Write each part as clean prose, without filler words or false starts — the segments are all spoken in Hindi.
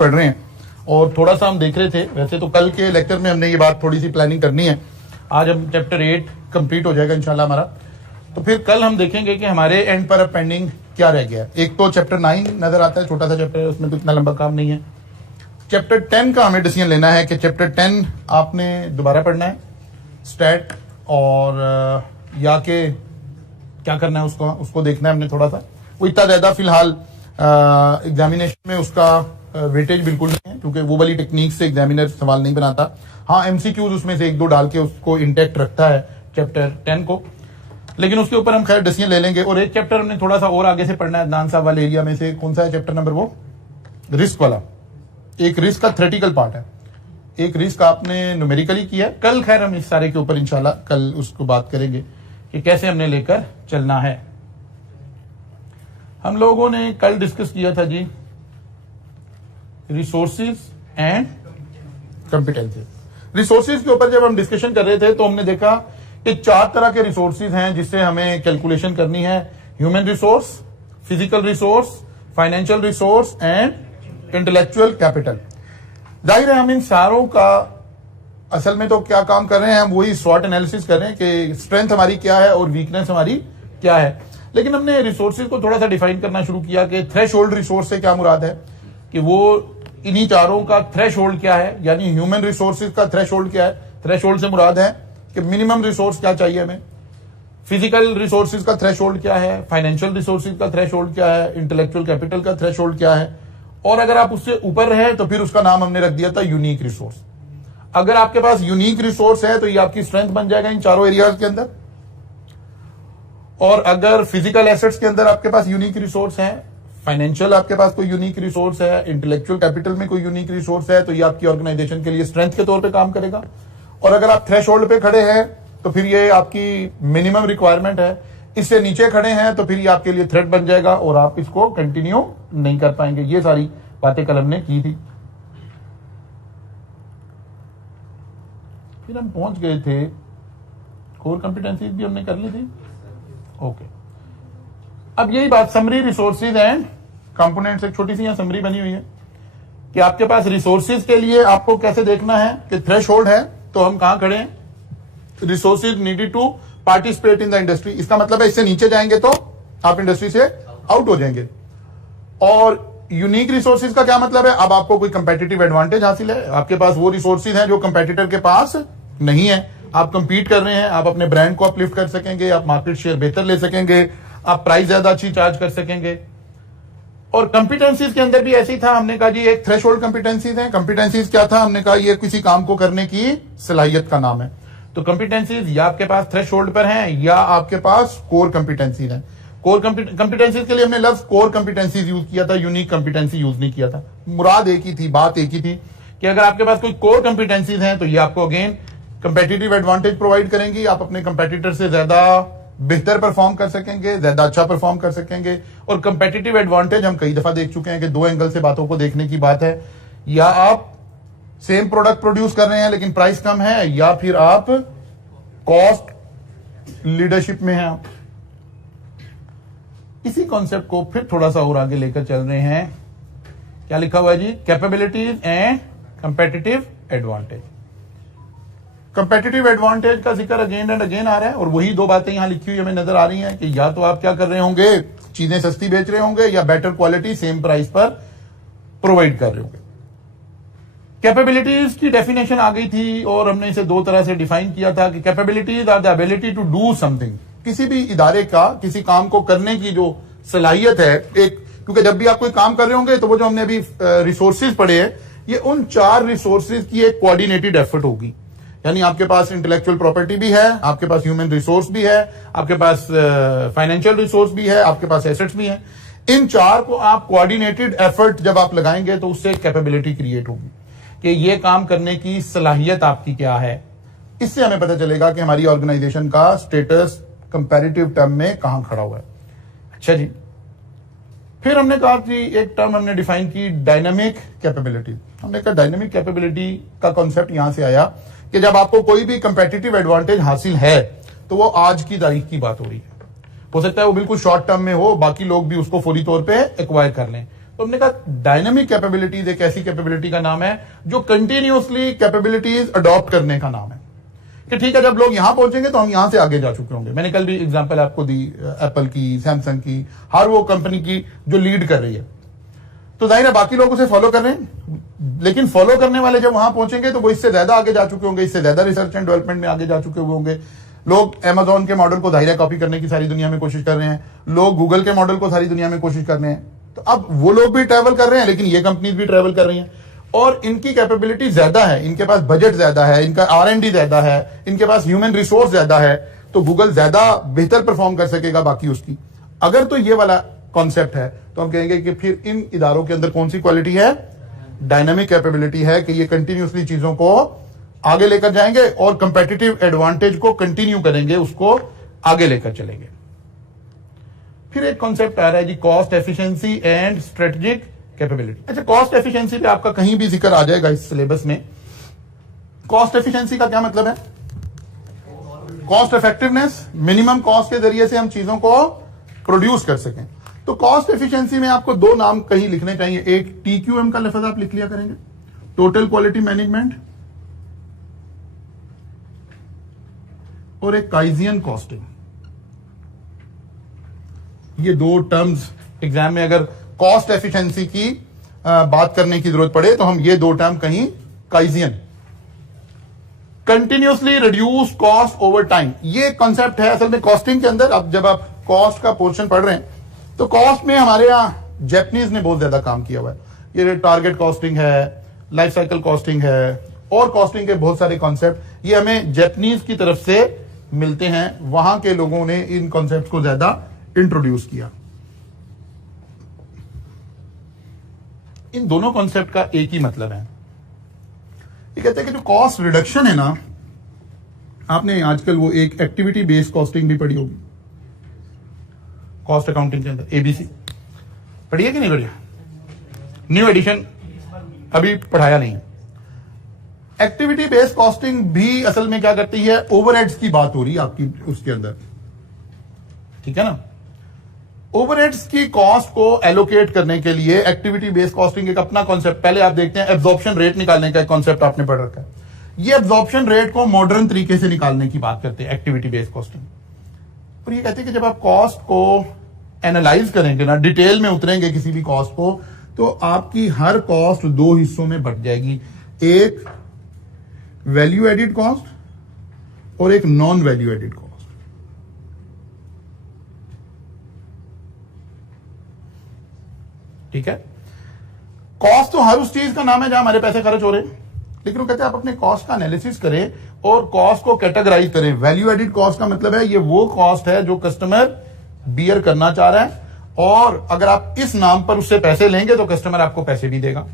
पढ़ रहे हैं और थोड़ा सा हम देख रहे थे। वैसे तो कल के लेक्चर में हमने ये बात थोड़ी सी प्लानिंग करनी है, आज हम चैप्टर 8 कंप्लीट हो जाएगा इंशाल्लाह हमारा। तो फिर कल हम देखेंगे कि हमारे एंड पर अब पेंडिंग क्या रह गया। एक तो चैप्टर 9 नजर आता है, छोटा सा चैप्टर है, उसमें तो इतना लंबा काम नहीं है। चैप्टर 10 का हमें डिसीजन लेना है कि चैप्टर 10 आपने दोबारा पढ़ना है स्टैट, और या के क्या करना है उसको देखना है हमने थोड़ा सा। वो इतना ज्यादा फिलहाल एग्जामिनेशन में उसका वेटेज बिल्कुल नहीं है, क्योंकि वो वाली टेक्निक से एग्जामिनर सवाल नहीं बनाता। हाँ, एमसीक्यूज उसमें से 1-2 डाल के उसको इंटैक्ट रखता है चैप्टर 10 को, लेकिन उसके ऊपर हम खैर डिसीजन ले लेंगे। और एक चैप्टर हमने थोड़ा सा और आगे से पढ़ना है अदनान साहब वाले एरिया में से। कौन सा है चैप्टर नंबर? वो रिस्क वाला। एक रिस्क का थ्योरेटिकल पार्ट है, एक रिस्क आपने न्यूमेरिकली किया है। कल खैर हम इस सारे के ऊपर इंशाल्लाह कल उसको बात करेंगे कि कैसे हमने लेकर चलना है। हम लोगों ने कल डिस्कस किया था जी रिसोर्सेज एंड कॉम्पिटेंसीज। रिसोर्सेज के ऊपर जब हम डिस्कशन कर रहे थे तो हमने देखा कि 4 तरह के रिसोर्सेज हैं जिससे हमें कैलकुलेशन करनी है। Human resource, physical resource, financial resource and intellectual capital. जाहिर है हम इन सारों का असल में तो क्या काम कर रहे हैं, हम वही स्वॉट एनालिसिस कर रहे हैं कि स्ट्रेंथ हमारी क्या है और वीकनेस हमारी क्या है। लेकिन हमने रिसोर्सेज को थोड़ा सा डिफाइन करना शुरू किया कि थ्रेशोल्ड रिसोर्स से क्या मुराद है, कि वो इन्हीं चारों का थ्रेशोल्ड क्या है, यानी ह्यूमन रिसोर्सेज का थ्रेशोल्ड क्या है। थ्रेशोल्ड से मुराद है कि मिनिमम रिसोर्स क्या चाहिए हमें, फिजिकल रिसोर्सेज का थ्रेशोल्ड क्या है, फाइनेंशियल रिसोर्सेज का थ्रेशोल्ड क्या है, इंटेलेक्चुअल कैपिटल का थ्रेशोल्ड क्या है, और अगर आप उससे ऊपर रहे तो फिर उसका नाम हमने रख दिया था यूनिक रिसोर्स। अगर आपके पास यूनिक रिसोर्स है तो ये आपकी स्ट्रेंथ बन जाएगा इन चारों एरियाज के अंदर। और अगर फिजिकल एसेट्स के अंदर आपके पास यूनिक रिसोर्स है, फाइनेंशियल आपके पास कोई यूनिक रिसोर्स है, इंटेलेक्चुअल कैपिटल में कोई यूनिक रिसोर्स है, तो ये आपकी ऑर्गेनाइजेशन के लिए स्ट्रेंथ के तौर पे काम करेगा। और अगर आप थ्रेशोल्ड पे खड़े हैं तो फिर ये आपकी मिनिमम रिक्वायरमेंट है, इससे नीचे खड़े हैं तो फिर ये आपके लिए थ्रेट बन जाएगा और आप इसको कंटिन्यू नहीं कर पाएंगे। ये सारी बातें कल हमने की थी। फिर हम पहुंच गए थे कोर कॉम्पिटेंसीज भी हमने कर ली थी। ओके, अब यही बात समरी रिसोर्सेज एंड कंपोनेंट्स, एक छोटी सी यहां समरी बनी हुई है कि आपके पास रिसोर्सेज के लिए आपको कैसे देखना है कि थ्रेशोल्ड है तो हम कहां खड़े हैं, resources needed to participate in the industry. इसका मतलब है इससे नीचे जाएंगे तो आप इंडस्ट्री से आउट हो जाएंगे। और यूनिक रिसोर्सेज का क्या मतलब है, अब आपको कोई कंपेटिटिव एडवांटेज हासिल है, आपके पास वो रिसोर्सेज हैं जो कंपेटिटर के पास नहीं है, आप कंपीट कर रहे हैं, आप अपने ब्रांड को अपलिफ्ट कर सकेंगे, आप मार्केट शेयर बेहतर ले सकेंगे, आप प्राइस ज्यादा अच्छी चार्ज कर सकेंगे। और कॉम्पिटेंसीज के अंदर भी ऐसे ही था। हमने कहा जी एक थ्रेशोल्ड कॉम्पिटेंसीज है। कॉम्पिटेंसीज क्या था, हमने कहा ये किसी काम को करने की सलाहियत का नाम है। तो कॉम्पिटेंसीज या आपके पास थ्रेशोल्ड पर हैं या आपके पास कोर कॉम्पिटेंसीज हैं। कोर कॉम्पिटेंसीज के लिए हमने लफ्ज कोर कॉम्पिटेंसीज यूज किया था, यूनिक कॉम्पिटेंसी यूज नहीं किया था। मुराद एक ही थी, बात एक ही थी कि अगर आपके पास कोई कोर कॉम्पिटेंसीज हैं तो ये आपको अगेन कंपेटिटिव एडवांटेज प्रोवाइड करेंगी, आप अपने कंपेटिटर से ज्यादा बेहतर परफॉर्म कर सकेंगे, ज्यादा अच्छा परफॉर्म कर सकेंगे। और कंपेटिटिव एडवांटेज हम कई दफा देख चुके हैं कि 2 एंगल से बातों को देखने की बात है, या आप सेम प्रोडक्ट प्रोड्यूस कर रहे हैं लेकिन प्राइस कम है, या फिर आप कॉस्ट लीडरशिप में हैं। आप इसी कॉन्सेप्ट को फिर थोड़ा सा और आगे लेकर चल रहे हैं। क्या लिखा हुआ है जी, capabilities and competitive advantage. Competitive advantage का जिक्र अगेन एंड अगेन आ रहा है और वही 2 बातें यहां लिखी हुई हमें नजर आ रही हैं कि या तो आप क्या कर रहे होंगे, चीजें सस्ती बेच रहे होंगे, या बेटर क्वालिटी सेम प्राइस पर प्रोवाइड कर रहे होंगे। कैपेबिलिटीज की डेफिनेशन आ गई थी और हमने इसे 2 तरह से डिफाइन किया था कि capabilities are the ability to do something. किसी भी इदारे का किसी काम को करने की जो सलाहियत है, एक, क्योंकि जब भी आप कोई काम कर रहे होंगे तो वो जो हमने अभी रिसोर्सेज पढ़े हैं, ये उन 4 रिसोर्सेज की एक कोऑर्डिनेटेड एफर्ट होगी। यानी आपके पास इंटेलेक्चुअल प्रॉपर्टी भी है, आपके पास ह्यूमन रिसोर्स भी है, आपके पास फाइनेंशियल रिसोर्स भी है, आपके पास एसेट्स भी हैं। इन 4 को आप कोऑर्डिनेटेड एफर्ट जब आप लगाएंगे तो उससे कैपेबिलिटी क्रिएट होगी कि ये काम करने की सलाहियत आपकी क्या है। इससे हमें पता चलेगा कि हमारी ऑर्गेनाइजेशन का स्टेटस कंपैरेटिव टर्म में कहां खड़ा हुआ है। अच्छा जी, फिर हमने कहा कि एक टर्म हमने डिफाइन की डायनामिक कैपेबिलिटी। हमने कहा डायनामिक कैपेबिलिटी का कॉन्सेप्ट यहां से आया कि जब आपको कोई भी कंपेटिटिव एडवांटेज हासिल है तो वो आज की तारीख की बात हो रही है। हो सकता है वो बिल्कुल शॉर्ट टर्म में हो, बाकी लोग भी उसको फौरी तौर पे एक्वायर कर लें, तो हमने कहा डायनेमिक कैपेबिलिटीज एक ऐसी कैपेबिलिटी का नाम है जो कंटिन्यूअसली कैपेबिलिटीज अडॉप्ट करने का नाम है कि ठीक है, जब लोग यहां पहुंचेंगे तो हम यहां से आगे जा चुके होंगे। मैंने कल भी एग्जांपल आपको दी एप्पल की, सैमसंग की, हर वो कंपनी की जो लीड कर रही है। तो जाहिर है बाकी लोग उसे फॉलो कर रहे हैं, लेकिन फॉलो करने वाले जब वहां पहुंचेंगे तो वो इससे ज्यादा आगे जा चुके होंगे, इससे ज्यादा रिसर्च एंड डेवलपमेंट में आगे जा चुके हुए होंगे। लोग अमेजोन के मॉडल को जाहिर है कॉपी करने की सारी दुनिया में कोशिश कर रहे हैं, लोग गूगल के मॉडल को सारी दुनिया में कोशिश कर रहे हैं। तो अब वो लोग भी ट्रैवल कर रहे हैं, लेकिन ये कंपनीज भी ट्रैवल कर रही हैं और इनकी कैपेबिलिटी ज्यादा है, इनके पास बजट ज्यादा है, इनका R&D ज्यादा है, इनके पास ह्यूमन रिसोर्स ज्यादा है, तो गूगल ज्यादा बेहतर परफॉर्म कर सकेगा बाकी उसकी। अगर तो ये वाला कॉन्सेप्ट है तो हम कहेंगे कि फिर इन इदारों के अंदर कौन सी क्वालिटी है? डायनामिक कैपेबिलिटी है कि ये कंटिन्यूसली चीजों को आगे लेकर जाएंगे और कंपेटिटिव एडवांटेज को कंटिन्यू करेंगे, उसको आगे लेकर चलेंगे। फिर एक कॉन्सेप्ट आ रहा है जी, cost efficiency and strategic capability. अच्छा, कॉस्ट एफिशिएंसी पे आपका कहीं भी जिक्र आ जाएगा इस सिलेबस में। कॉस्ट एफिशिएंसी का क्या मतलब है? कॉस्ट इफेक्टिवनेस, मिनिमम कॉस्ट के जरिए से हम चीजों को प्रोड्यूस कर सकें। तो कॉस्ट एफिशिएंसी में आपको दो नाम कहीं लिखने चाहिए। एक TQM का लफ्ज आप लिख लिया करेंगे, टोटल क्वालिटी मैनेजमेंट, और एक काइजियन कॉस्टिंग। ये दो टर्म्स एग्जाम में अगर कॉस्ट एफिशिएंसी की बात करने की जरूरत पड़े तो हम ये दो टर्म कहीं kaizen, continuously reduce cost over time, ये कॉन्सेप्ट है असल में कॉस्टिंग के अंदर। अब जब आप कॉस्ट का पोर्शन पढ़ रहे हैं तो कॉस्ट में हमारे यहां जैपनीज ने बहुत ज्यादा काम किया हुआ है। ये टारगेट कॉस्टिंग है, लाइफ साइकिल कॉस्टिंग है, और कॉस्टिंग के बहुत सारे कॉन्सेप्ट ये हमें जैपनीज की तरफ से मिलते हैं। वहां के लोगों ने इन कॉन्सेप्ट को ज्यादा इंट्रोड्यूस किया। इन दोनों कॉन्सेप्ट का एक ही मतलब है, ये कहते हैं कि जो कॉस्ट रिडक्शन है ना, आपने आजकल वो एक एक्टिविटी बेस्ड कॉस्टिंग भी पढ़ी होगी कॉस्ट अकाउंटिंग के अंदर, ABC पढ़ी है कि नहीं पढ़ी? न्यू एडिशन अभी पढ़ाया नहीं है। एक्टिविटी बेस्ड कॉस्टिंग भी असल में क्या करती है, ओवरहेड्स की बात हो रही है आपकी उसके अंदर, ठीक है ना। ओवरहेड्स की कॉस्ट को एलोकेट करने के लिए एक्टिविटी बेस्ड कॉस्टिंग एक अपना कॉन्सेप्ट, पहले आप देखते हैं एब्जॉर्प्शन रेट निकालने का एक कॉन्सेप्ट आपने पढ़ रखा है। ये एब्जॉर्प्शन रेट को मॉडर्न तरीके से निकालने की बात करते हैं एक्टिविटी बेस्ड कॉस्टिंग। और ये कहते हैं कि जब आप कॉस्ट को एनालाइज करेंगे ना, डिटेल में उतरेंगे किसी भी कॉस्ट को, तो आपकी हर कॉस्ट दो हिस्सों में बट जाएगी, एक वैल्यू एडिड कॉस्ट और एक नॉन वैल्यू एडिड कॉस्ट। ठीक है, कॉस्ट तो हर उस चीज का नाम है जहां हमारे पैसे खर्च हो रहे हैं, लेकिन वो कहते हैं आप अपने कॉस्ट का एनालिसिस करें और कॉस्ट को कैटेगराइज करें। वैल्यू एडिड कॉस्ट का मतलब है ये वो कॉस्ट है जो कस्टमर बियर करना चाह रहा है, और अगर आप इस नाम पर उससे पैसे लेंगे तो कस्टमर आपको पैसे भी देगा।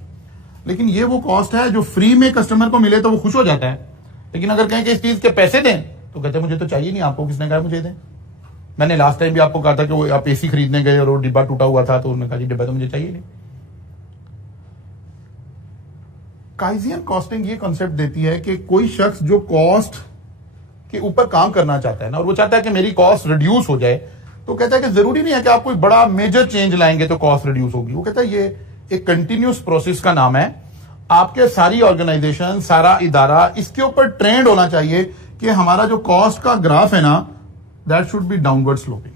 लेकिन ये वो कॉस्ट है जो फ्री में कस्टमर को मिले तो वो खुश हो जाता है, लेकिन अगर कहें कि इस चीज के पैसे दें तो कहते हैं मुझे तो चाहिए नहीं, आपको किसने कहा मुझे दें। मैंने लास्ट टाइम भी आपको कहा था कि वो आप AC खरीदने गए और वो डिब्बा टूटा हुआ था, तो उन्होंने कहा जी डिब्बा तो मुझे चाहिए नहीं। काइजियन कॉस्टिंग ये कॉन्सेप्ट देती है कि कोई शख्स जो कॉस्ट के ऊपर काम करना चाहता है ना, और वो चाहता है कि मेरी कॉस्ट रिड्यूस हो जाए, तो कहता है कि जरूरी नहीं है कि आप कोई बड़ा मेजर चेंज लाएंगे तो कॉस्ट रिड्यूस होगी। वो कहता है ये एक कंटिन्यूस प्रोसेस का नाम है। आपके सारी ऑर्गेनाइजेशन, सारा इदारा इसके ऊपर ट्रेंड होना चाहिए कि हमारा जो कॉस्ट का ग्राफ है ना, that should be downward sloping.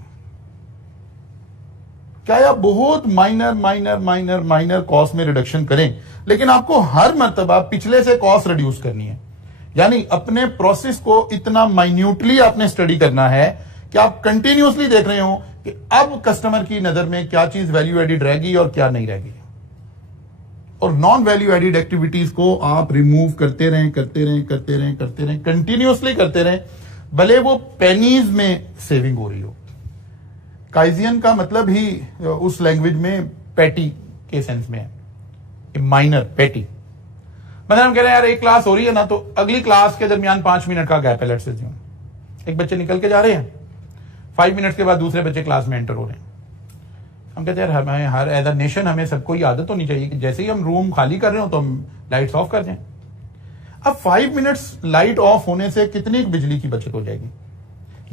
क्या आप बहुत माइनर कॉस्ट में रिडक्शन करें, लेकिन आपको हर मर्तबा पिछले से कॉस्ट रिड्यूस करनी है। यानी अपने प्रोसेस को इतना माइन्यूटली आपने स्टडी करना है कि आप कंटिन्यूसली देख रहे हो कि अब कस्टमर की नजर में क्या चीज वैल्यू एडिड रहेगी और क्या नहीं रहेगी, और नॉन वैल्यू एडिड एक्टिविटीज को आप रिमूव करते रहें कंटिन्यूसली करते रहें, भले वो पेनीज में सेविंग हो रही हो। काइजियन का मतलब ही उस लैंग्वेज में पैटी के सेंस में है, माइनर पैटी। मतलब हम कह रहे हैं यार एक क्लास हो रही है ना, तो अगली क्लास के दरमियान 5 मिनट का गैप है। लेट्स से एक बच्चे निकल के जा रहे हैं, 5 मिनट के बाद दूसरे बच्चे क्लास में एंटर हो रहे हैं। हम कहते हैं यार हमें हर एज अ नेशन हमें सबको ये आदत होनी चाहिए कि जैसे ही हम रूम खाली कर रहे हो तो हम लाइट्स ऑफ कर दें। अब 5 मिनट्स लाइट ऑफ होने से कितनी बिजली की बचत हो जाएगी,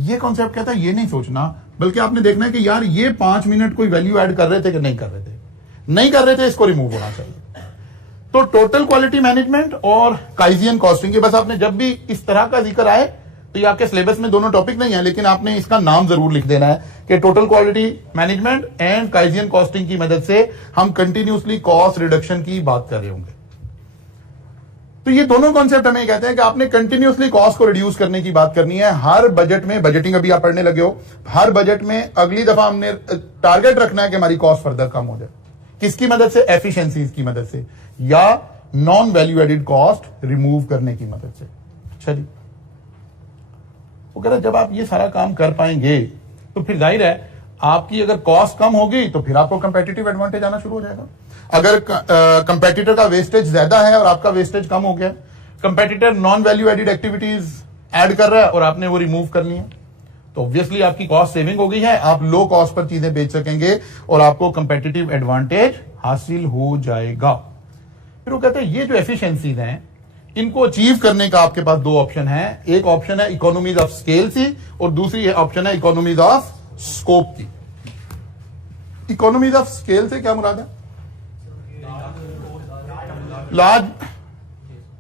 ये कॉन्सेप्ट कहता है ये नहीं सोचना, बल्कि आपने देखना है कि यार ये 5 मिनट कोई वैल्यू ऐड कर रहे थे कि नहीं कर रहे थे। नहीं कर रहे थे, इसको रिमूव होना चाहिए। तो टोटल क्वालिटी मैनेजमेंट और काइजियन कॉस्टिंग, ये बस आपने जब भी इस तरह का जिक्र आए तो ये आपके सिलेबस में दोनों टॉपिक नहीं है, लेकिन आपने इसका नाम जरूर लिख देना है कि total quality management and kaizen costing की मदद से हम कंटिन्यूसली कॉस्ट रिडक्शन की बात कर रहे होंगे। तो ये दोनों कॉन्सेप्ट हमें कहते हैं कि आपने कंटिन्यूसली कॉस्ट को रिड्यूस करने की बात करनी है हर बजट में। बजटिंग अभी आप पढ़ने लगे हो, हर बजट में अगली दफा हमने टारगेट रखना है कि हमारी कॉस्ट फर्दर कम हो जाए। किसकी मदद से? एफिशिएंसीज की मदद से या non value added cost remove करने की मदद से। चलिए, वो कह रहा जब आप ये सारा काम कर पाएंगे तो फिर जाहिर है आपकी अगर कॉस्ट कम होगी तो फिर आपको कंपेटिटिव एडवांटेज आना शुरू हो जाएगा। अगर कंपेटिटर का वेस्टेज ज्यादा है और आपका वेस्टेज कम हो गया, competitor non value added activities add कर रहा है और आपने वो रिमूव करनी है, तो ऑब्वियसली आपकी कॉस्ट सेविंग हो गई है, आप लो कॉस्ट पर चीजें बेच सकेंगे और आपको कंपेटिटिव एडवांटेज हासिल हो जाएगा। फिर वो कहते हैं ये जो एफिशिएंसीज हैं इनको अचीव करने का आपके पास दो ऑप्शन है। एक ऑप्शन है इकोनॉमीज ऑफ स्केल की और दूसरी ऑप्शन है इकोनॉमीज ऑफ स्कोप की। इकोनॉमीज ऑफ स्केल से क्या मुराद है? लार्ज,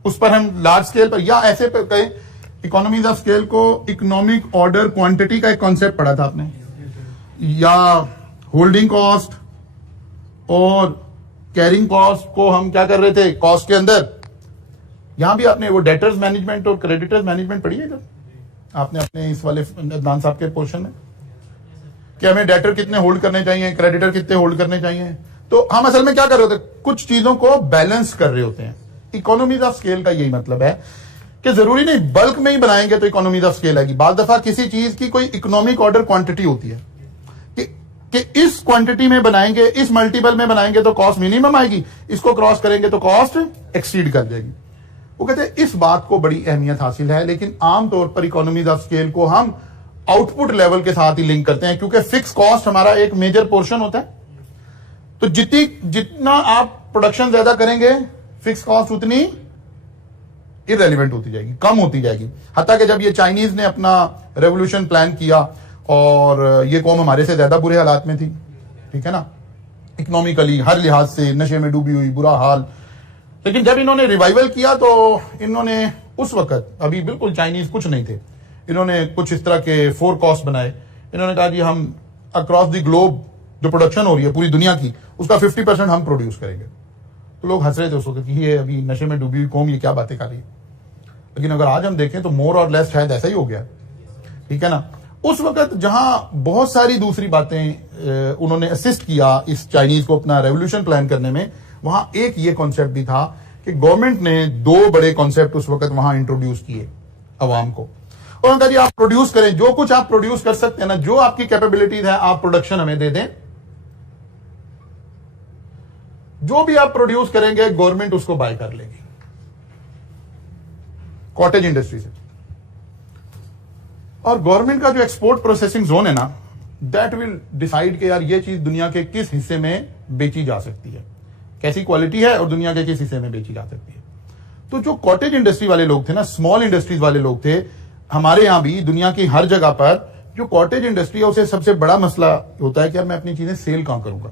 उस पर हम लार्ज स्केल पर या ऐसे पर कहें, इकोनॉमीज ऑफ स्केल को इकोनॉमिक ऑर्डर क्वांटिटी का एक कॉन्सेप्ट पढ़ा था आपने, या होल्डिंग कॉस्ट और कैरिंग कॉस्ट को हम क्या कर रहे थे कॉस्ट के अंदर। यहां भी आपने वो डेटर्स मैनेजमेंट और क्रेडिटर्स मैनेजमेंट पढ़ी है इधर आपने अपने इस वाले अदनान साहब के पोर्शन में, कि हमें डेटर कितने होल्ड करने चाहिए, क्रेडिटर कितने होल्ड करने चाहिए। तो हम असल में क्या कर रहे होते हैं, कुछ चीजों को बैलेंस कर रहे होते हैं। इकोनॉमीज ऑफ स्केल का यही मतलब है कि जरूरी नहीं बल्क में ही बनाएंगे तो इकोनॉमीज ऑफ स्केल आएगी। बाद दफा किसी चीज की कोई इकोनॉमिक ऑर्डर क्वांटिटी होती है कि इस क्वांटिटी में बनाएंगे, इस मल्टीपल में बनाएंगे तो कॉस्ट मिनिमम आएगी, इसको क्रॉस करेंगे तो कॉस्ट एक्सीड कर जाएगी। वो कहते हैं इस बात को बड़ी अहमियत हासिल है, लेकिन आमतौर पर इकोनॉमीज ऑफ स्केल को हम आउटपुट लेवल के साथ ही लिंक करते हैं, क्योंकि फिक्स कॉस्ट हमारा एक मेजर पोर्शन होता है। तो जितना आप प्रोडक्शन ज्यादा करेंगे फिक्स कॉस्ट उतनी इररेलेवेंट होती जाएगी, कम होती जाएगी। हत्ता कि जब ये चाइनीज ने अपना रेवोल्यूशन प्लान किया और ये कौम हमारे से ज्यादा बुरे हालात में थी, ठीक है ना, इकोनॉमिकली हर लिहाज से नशे में डूबी हुई, बुरा हाल। लेकिन जब इन्होंने रिवाइवल किया तो इन्होंने उस वक्त, अभी बिल्कुल चाइनीज कुछ नहीं थे, इन्होंने कुछ इस तरह के फोरकास्ट बनाए। इन्होंने कहा कि हम अक्रॉस द ग्लोब जो प्रोडक्शन हो रही है पूरी दुनिया की, उसका 50% हम प्रोड्यूस करेंगे। तो लोग हंस रहे थे उस वक्त कि ये अभी नशे में डूबी हुई कौम ये क्या बातें कर रही है। लेकिन अगर आज हम देखें तो मोर और लेस शायद ऐसा ही हो गया, ठीक है ना। उस वक्त जहां बहुत सारी दूसरी बातें उन्होंने असिस्ट किया इस चाइनीज को अपना रेवोल्यूशन प्लान करने में, वहां एक ये कॉन्सेप्ट भी था कि गवर्नमेंट ने दो बड़े कॉन्सेप्ट उस वक्त वहां इंट्रोड्यूस किए अवाम को। और अगर ये आप प्रोड्यूस करें, जो कुछ आप प्रोड्यूस कर सकते हैं ना, जो आपकी कैपेबिलिटीज है, आप प्रोडक्शन हमें दे दें। जो भी आप प्रोड्यूस करेंगे गवर्नमेंट उसको बाय कर लेगी कॉटेज इंडस्ट्री से। और गवर्नमेंट का जो एक्सपोर्ट प्रोसेसिंग जोन है ना, दैट विल डिसाइड कि यार ये चीज दुनिया के किस हिस्से में बेची जा सकती है, कैसी क्वालिटी है और दुनिया के किस हिस्से में बेची जा सकती है। तो जो कॉटेज इंडस्ट्री वाले लोग थे ना, स्मॉल इंडस्ट्रीज वाले लोग थे, हमारे यहां भी दुनिया की हर जगह पर जो कॉटेज इंडस्ट्री है उसे सबसे बड़ा मसला होता है कि यार मैं अपनी चीजें सेल कहां करूंगा।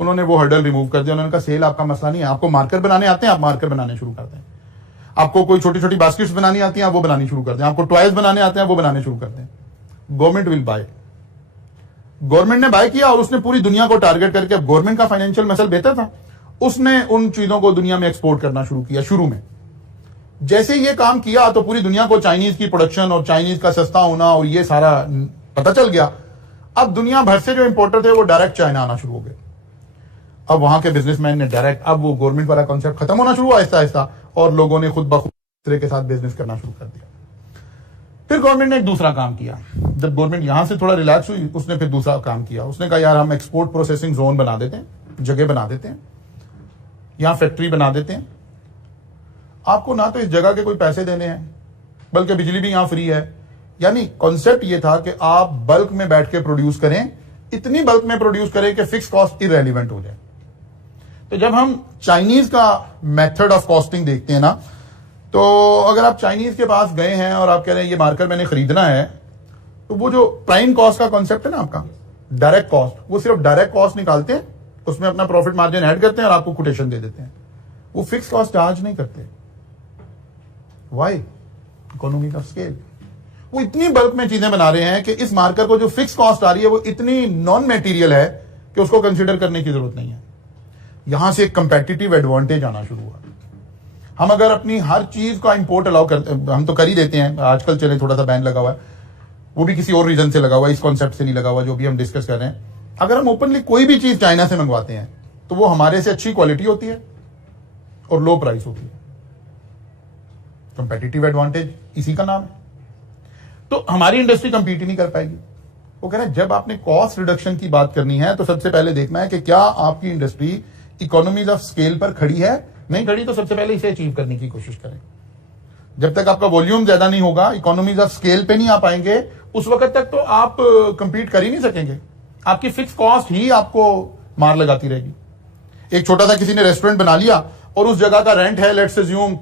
उन्होंने वो हर्डल रिमूव कर दिया। उन्होंने कहा सेल आपका मसला नहीं है, आपको मार्कर बनाने आते हैं, आप मार्कर बनाने शुरू करते हैं। आपको कोई छोटी छोटी बास्केट्स बनानी आती हैं, आप वो बनानी शुरू करते हैं। आपको टॉयज बनाने आते हैं, वो बनाने शुरू करते हैं। Government will buy. गवर्नमेंट ने बाय किया और उसने पूरी दुनिया को टारगेट करके, अब गवर्नमेंट का फाइनेंशियल मसल बेहतर था, उसने उन चीजों को दुनिया में एक्सपोर्ट करना शुरू किया। शुरू में जैसे ये काम किया तो पूरी दुनिया को चाइनीज की प्रोडक्शन और चाइनीज का सस्ता होना और ये सारा पता चल गया। अब दुनिया भर से जो इंपोर्टर थे वो डायरेक्ट चाइना आना शुरू हो गए। अब वहां के बिजनेसमैन ने डायरेक्ट, अब वो गवर्नमेंट वाला कॉन्सेप्ट खत्म होना शुरू हुआ आहिस्ता आहिस्ता, और लोगों ने खुद ब खुद दूसरे के साथ बिजनेस करना शुरू कर दिया। फिर गवर्नमेंट ने एक दूसरा काम किया। जब गवर्नमेंट यहां से थोड़ा रिलैक्स हुई, उसने फिर दूसरा काम किया। उसने कहा यार हम एक्सपोर्ट प्रोसेसिंग जोन बना देते हैं, जगह बना देते हैं, यहां फैक्ट्री बना देते हैं। आपको ना तो इस जगह के कोई पैसे देने हैं, बल्कि बिजली भी यहां फ्री है। यानी कॉन्सेप्ट ये था कि आप बल्क में बैठ के प्रोड्यूस करें, इतनी बल्क में प्रोड्यूस करें कि फिक्स कॉस्ट इररेलेवेंट हो जाए। तो जब हम चाइनीज का मेथड ऑफ कॉस्टिंग देखते हैं ना, तो अगर आप चाइनीज के पास गए हैं और आप कह रहे हैं ये मार्कर मैंने खरीदना है, तो वो जो प्राइम कॉस्ट का कॉन्सेप्ट है ना आपका, डायरेक्ट कॉस्ट, वो सिर्फ डायरेक्ट कॉस्ट निकालते हैं उसमें अपना प्रॉफिट मार्जिन ऐड करते हैं और आपको कोटेशन दे देते हैं। वो फिक्स कॉस्ट चार्ज नहीं करते। वाई? Economy of scale. वो इतनी बल्क में चीजें बना रहे हैं कि इस मार्कर को जो फिक्स कॉस्ट आ रही है वो इतनी नॉन मेटीरियल है कि उसको कंसिडर करने की जरूरत नहीं है। यहां से एक कंपेटिटिव एडवांटेज आना शुरू हुआ। हम अगर अपनी हर चीज का इंपोर्ट अलाउ करते, हम तो कर ही देते हैं, आजकल चले थोड़ा सा बैन लगा हुआ है, वो भी किसी और रीजन से लगा हुआ है, इस कॉन्सेप्ट से नहीं लगा हुआ जो भी हम डिस्कस कर रहे हैं। अगर हम ओपनली कोई भी चीज चाइना से मंगवाते हैं तो वो हमारे से अच्छी क्वालिटी होती है और लो प्राइस होती है। कंपेटिटिव एडवांटेज इसी का नाम है। तो हमारी इंडस्ट्री कंपीट ही नहीं कर पाएगी। वो कह रहे हैं जब आपने कॉस्ट रिडक्शन की बात करनी है तो सबसे पहले देखना है कि क्या आपकी इंडस्ट्री इकोनॉमीज ऑफ स्केल पर खड़ी है। नहीं खड़ी तो सबसे पहले इसे अचीव करने की कोशिश करें। जब तक आपका वॉल्यूम ज्यादा नहीं होगा, इकोनॉमीज ऑफ स्केल पे नहीं आ पाएंगे, उस वक्त तक तो आप कंपीट कर ही नहीं सकेंगे। आपकी फिक्स कॉस्ट ही आपको मार लगाती रहेगी। एक छोटा सा किसी ने रेस्टोरेंट बना लिया और उस जगह का रेंट है लेट्स अज्यूम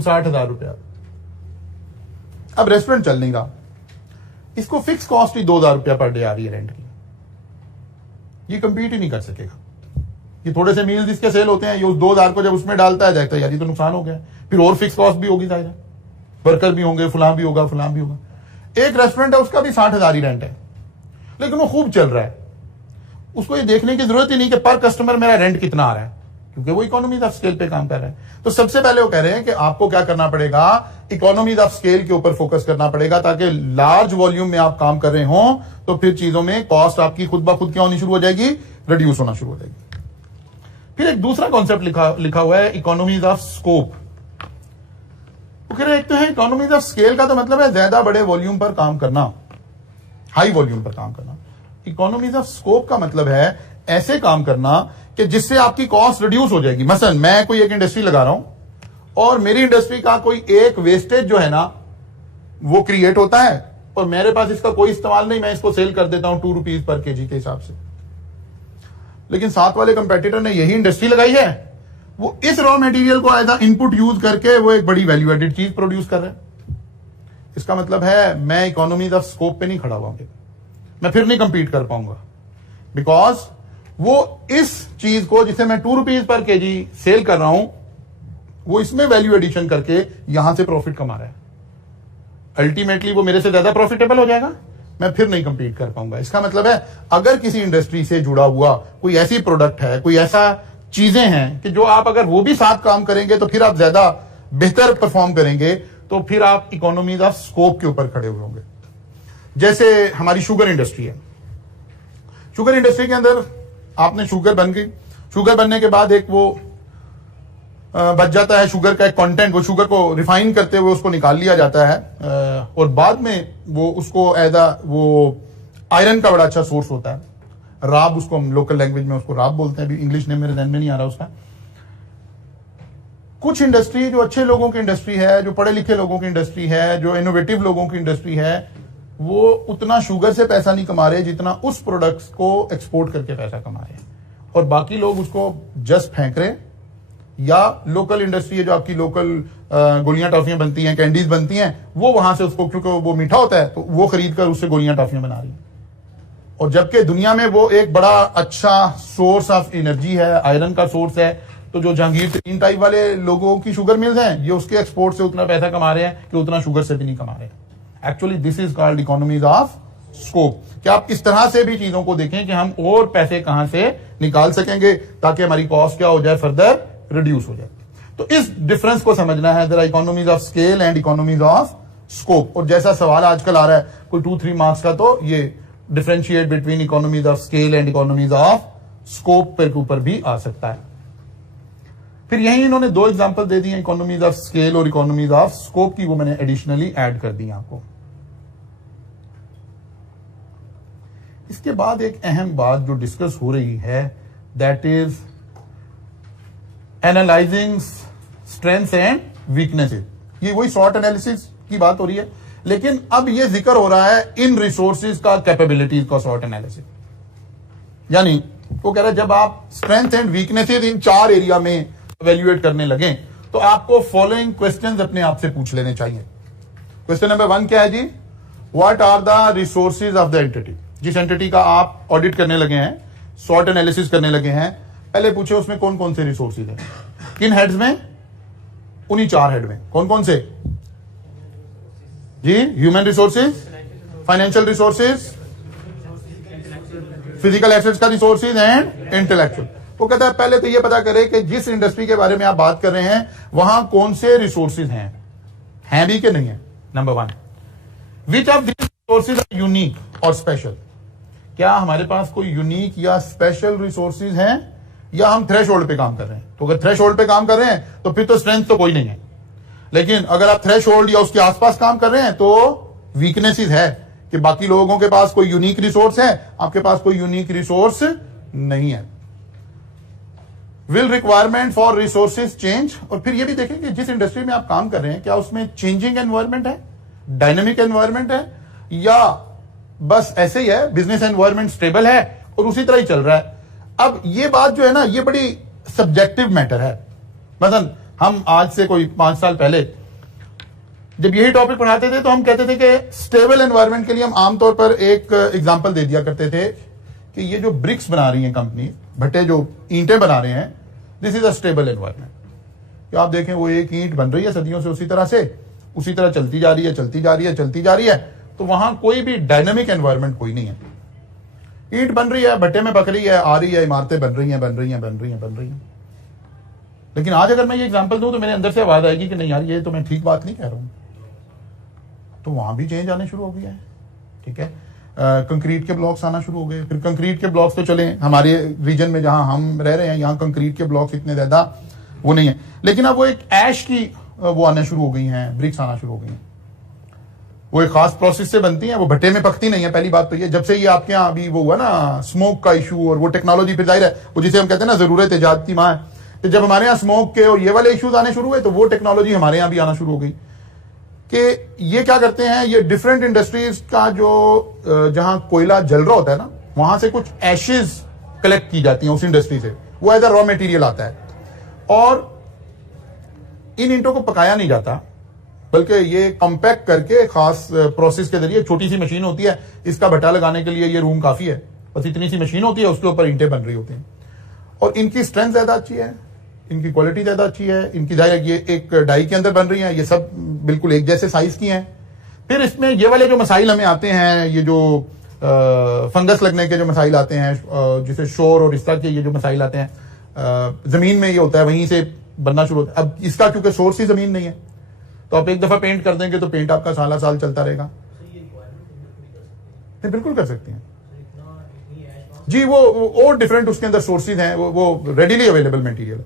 60,000 रुपया। अब रेस्टोरेंट चल नहीं रहा, इसको फिक्स कॉस्ट ही 2,000 रुपया पर डे आ रही है रेंट की। ये कंपीट ही नहीं कर सकेगा। ये थोड़े से मील्स इसके सेल होते हैं, ये उस 2,000 को जब उसमें डालता है देखता है यार ये तो नुकसान हो गया। फिर और फिक्स कॉस्ट भी होगी, जाहिर है वर्कर भी होंगे, फलां भी होगा, फलां भी होगा। एक रेस्टोरेंट है उसका भी 60,000 ही रेंट है, लेकिन वो खूब चल रहा है। उसको ये देखने की जरूरत ही नहीं कि पर कस्टमर मेरा रेंट कितना आ रहा है, क्योंकि वो इकोनॉमीज ऑफ स्केल पे काम कर रहा है। तो सबसे पहले वो कह रहे हैं कि आपको क्या करना पड़ेगा, इकोनॉमीज ऑफ स्केल के ऊपर फोकस करना पड़ेगा, ताकि लार्ज वॉल्यूम में आप काम कर रहे हो तो फिर चीजों में कॉस्ट आपकी खुद ब खुद क्या होनी शुरू हो जाएगी, रिड्यूस होना शुरू हो जाएगी। फिर एक दूसरा कॉन्सेप्ट लिखा हुआ है इकोनॉमीज ऑफ स्कोप। वो कह रहे हैं एक तो है इकोनॉमीज ऑफ स्केल का तो मतलब है ज्यादा बड़े वॉल्यूम पर काम करना, हाई वॉल्यूम पर काम करना। इकोनॉमीज ऑफ स्कोप का मतलब है ऐसे काम करना कि जिससे आपकी कॉस्ट रिड्यूस हो जाएगी। मसलन मैं कोई एक इंडस्ट्री लगा रहा हूं और मेरी इंडस्ट्री का कोई एक वेस्टेज जो है ना वो क्रिएट होता है और मेरे पास इसका कोई इस्तेमाल नहीं, मैं इसको सेल कर देता हूं 2 रुपीज पर केजी के हिसाब से। लेकिन साथ वाले कंपेटिटर ने यही इंडस्ट्री लगाई है, वो इस रॉ मटेरियल को एज अ इनपुट यूज करके वो एक बड़ी वैल्यू एडेड चीज प्रोड्यूस कर रहे हैं। इसका मतलब है मैं इकोनॉमीज ऑफ स्कोप पे नहीं खड़ा हुआ, मैं फिर नहीं कंपीट कर पाऊंगा, बिकॉज वो इस चीज को जिसे मैं 2 रुपीज पर केजी सेल कर रहा हूं वो इसमें वैल्यू एडिशन करके यहां से प्रॉफिट कमा रहा है। अल्टीमेटली वो मेरे से ज्यादा प्रॉफिटेबल हो जाएगा, मैं फिर नहीं कंपीट कर पाऊंगा। इसका मतलब है अगर किसी इंडस्ट्री से जुड़ा हुआ कोई ऐसी प्रोडक्ट है, कोई ऐसा चीजें हैं कि जो आप अगर वो भी साथ काम करेंगे तो फिर आप ज्यादा बेहतर परफॉर्म करेंगे, तो फिर आप इकोनॉमीज ऑफ स्कोप के ऊपर खड़े हुए होंगे। जैसे हमारी शुगर इंडस्ट्री है, शुगर इंडस्ट्री के अंदर आपने शुगर बन गई, शुगर बनने के बाद एक वो बच जाता है शुगर का एक कंटेंट, वो शुगर को रिफाइन करते हुए उसको निकाल लिया जाता है और बाद में वो उसको एज वो आयरन का बड़ा अच्छा सोर्स होता है। राब उसको हम लोकल लैंग्वेज में उसको राब बोलते हैं, अभी इंग्लिश नेम मेरे ध्यान में नहीं आ रहा उसका। कुछ इंडस्ट्री जो अच्छे लोगों की इंडस्ट्री है, जो पढ़े लिखे लोगों की इंडस्ट्री है, जो इनोवेटिव लोगों की इंडस्ट्री है, वो उतना शुगर से पैसा नहीं कमा रहे जितना उस प्रोडक्ट्स को एक्सपोर्ट करके पैसा कमा रहे हैं, और बाकी लोग उसको जस्ट फेंक रहे। या लोकल इंडस्ट्री है जो आपकी लोकल गोलियां टॉफियां बनती हैं, कैंडीज बनती हैं, वो वहां से उसको क्योंकि वो मीठा होता है तो वो खरीद कर उससे गोलियां टॉफियां बना रही हैं। और जबकि दुनिया में वो एक बड़ा अच्छा सोर्स ऑफ एनर्जी है, आयरन का सोर्स है, तो जो जहांगीर तरीन टाइप वाले लोगों की शुगर मिल्स हैं, ये उसके एक्सपोर्ट से उतना पैसा कमा रहे हैं कि उतना शुगर से भी नहीं कमा रहे हैं। Actually this is called economies of scope, कि आप इस तरह से भी चीजों को देखें कि हम और पैसे कहां से निकाल सकेंगे ताकि हमारी कॉस्ट क्या हो जाए, फर्दर रिड्यूस हो जाए। तो इस डिफरेंस को समझना है जरा, economies of scale and economies of scope. और जैसा सवाल आजकल आ रहा है कोई 2-3 मार्क्स का, तो ये differentiate between economies of scale and economies of scope के ऊपर भी आ सकता है। फिर यही इन्होंने 2 एग्जांपल दे दिए इकोनॉमीज ऑफ स्केल और इकोनॉमीज ऑफ स्कोप की, वो मैंने एडिशनली ऐड कर दी आपको। इसके बाद एक अहम बात जो डिस्कस हो रही है, that is analysing strengths and weaknesses. ये वही शॉर्ट एनालिसिस की बात हो रही है, लेकिन अब ये जिक्र हो रहा है इन रिसोर्सेज का, कैपेबिलिटीज का शॉर्ट एनालिसिस। यानी वो कह रहा है जब आप strength and weaknesses in 4 area में इवैल्यूएट करने लगे तो आपको फॉलोइंग क्वेश्चंस अपने आप से पूछ लेने चाहिए। क्वेश्चन नंबर 1 क्या है जी, what are the resources of the entity. जिस एंटिटी का आप ऑडिट करने लगे हैं, सॉर्ट एनालिसिस करने लगे हैं, पहले पूछे उसमें कौन कौन से रिसोर्सेज हैं, किन हेड्स में, उन्हीं 4 हेड में। कौन कौन से जी? Human resources, financial resources, physical assets का रिसोर्सेज एंड इंटेलेक्चुअल। वो कहता है पहले तो ये पता करें कि जिस इंडस्ट्री के बारे में आप बात कर रहे हैं वहां कौन से रिसोर्सेज हैं भी कि नहीं है। Number 1, which of this resources are unique और स्पेशल। क्या हमारे पास कोई यूनिक या स्पेशल रिसोर्सेज हैं या हम थ्रेशोल्ड पे काम कर रहे हैं? तो अगर थ्रेशोल्ड पे काम कर रहे हैं तो फिर तो स्ट्रेंथ तो कोई नहीं है, लेकिन अगर आप थ्रेशोल्ड या उसके आसपास काम कर रहे हैं तो वीकनेसेस है कि बाकी लोगों के पास कोई यूनिक रिसोर्स है, आपके पास कोई यूनिक रिसोर्स नहीं है। Will requirement for resources change. और फिर ये भी देखें कि जिस इंडस्ट्री में आप काम कर रहे हैं क्या उसमें चेंजिंग एनवायरमेंट है, डायनेमिक एनवायरमेंट है, या बस ऐसे ही है, बिजनेस एनवायरमेंट स्टेबल है और उसी तरह ही चल रहा है। अब ये बात जो है ना, ये बड़ी सब्जेक्टिव मैटर है। मतलब हम आज से कोई 5 साल पहले जब यही टॉपिक पढ़ाते थे तो हम कहते थे कि स्टेबल एनवायरमेंट के लिए हम आमतौर पर एक एग्जांपल दे दिया करते थे कि ये जो ब्रिक्स बना रही हैं कंपनी, भट्टे जो ईंटें बना रहे हैं, this is a stable environment. कि आप देखें वो एक ईंट बन रही है सदियों से उसी तरह चलती जा रही है, चलती जा रही है, तो वहां कोई भी डायनेमिक एनवायरमेंट कोई नहीं है। ईंट बन रही है, भट्टे में पक रही है, आ रही है, इमारतें बन रही हैं। लेकिन आज अगर मैं ये एग्जांपल दूं तो मेरे अंदर से आवाज आएगी कि नहीं यार ये तो मैं ठीक बात नहीं कह रहा हूं। तो वहां भी चेंज आने शुरू हो गया है। ठीक है, कंक्रीट के ब्लॉक्स आना शुरू हो गए। फिर कंक्रीट के ब्लॉक्स तो चले, हमारे रीजन में जहां हम रह रहे हैं यहाँ कंक्रीट के ब्लॉक्स इतने ज्यादा वो नहीं है, लेकिन अब वो एक ऐश की वो आना शुरू हो गई हैं, ब्रिक्स आना शुरू हो गई हैं। वो एक खास प्रोसेस से बनती हैं, वो भट्टे में पकती नहीं है। पहली बात तो ये, जब से ये आपके यहाँ अभी वो हुआ ना स्मोक का इशू और वो टेक्नोलॉजी, फिर जाहिर है वो जिसे हम कहते हैं ना जरूरत इजाद की मां है, तो जब हमारे यहाँ स्मोक के और ये वाले इश्यूज आने शुरू हुए तो वो टेक्नोलॉजी हमारे यहाँ भी आना शुरू हो गई कि ये क्या करते हैं, ये डिफरेंट इंडस्ट्रीज का जो जहां कोयला जल रहा होता है ना, वहां से कुछ एशेज कलेक्ट की जाती हैं उस इंडस्ट्री से, वो एज अ रॉ मटेरियल आता है और इन ईंटों को पकाया नहीं जाता बल्कि ये कंपैक्ट करके खास प्रोसेस के जरिए, छोटी सी मशीन होती है, इसका भट्टा लगाने के लिए ये रूम काफी है, बस इतनी सी मशीन होती है, उसके ऊपर ईंटें बन रही होती हैं और इनकी स्ट्रेंथ ज्यादा अच्छी है, इनकी क्वालिटी ज्यादा अच्छी है, इनकी जाहिर ये एक डाई के अंदर बन रही है, ये सब बिल्कुल एक जैसे साइज की हैं। फिर इसमें ये वाले जो मसाइल हमें आते हैं, ये जो फंगस लगने के जो मसाइल आते हैं, जिसे शोर और इस तरह के ये जो मसाइल आते हैं, जमीन में ये होता है, वहीं से बनना शुरू होता है। अब इसका क्योंकि सोर्स ही जमीन नहीं है तो आप एक दफा पेंट कर देंगे तो पेंट आपका साल साल चलता रहेगा। नहीं, बिल्कुल कर सकते हैं जी। वो और डिफरेंट उसके अंदर सोर्सेज हैं, वो रेडीली अवेलेबल मटेरियल है।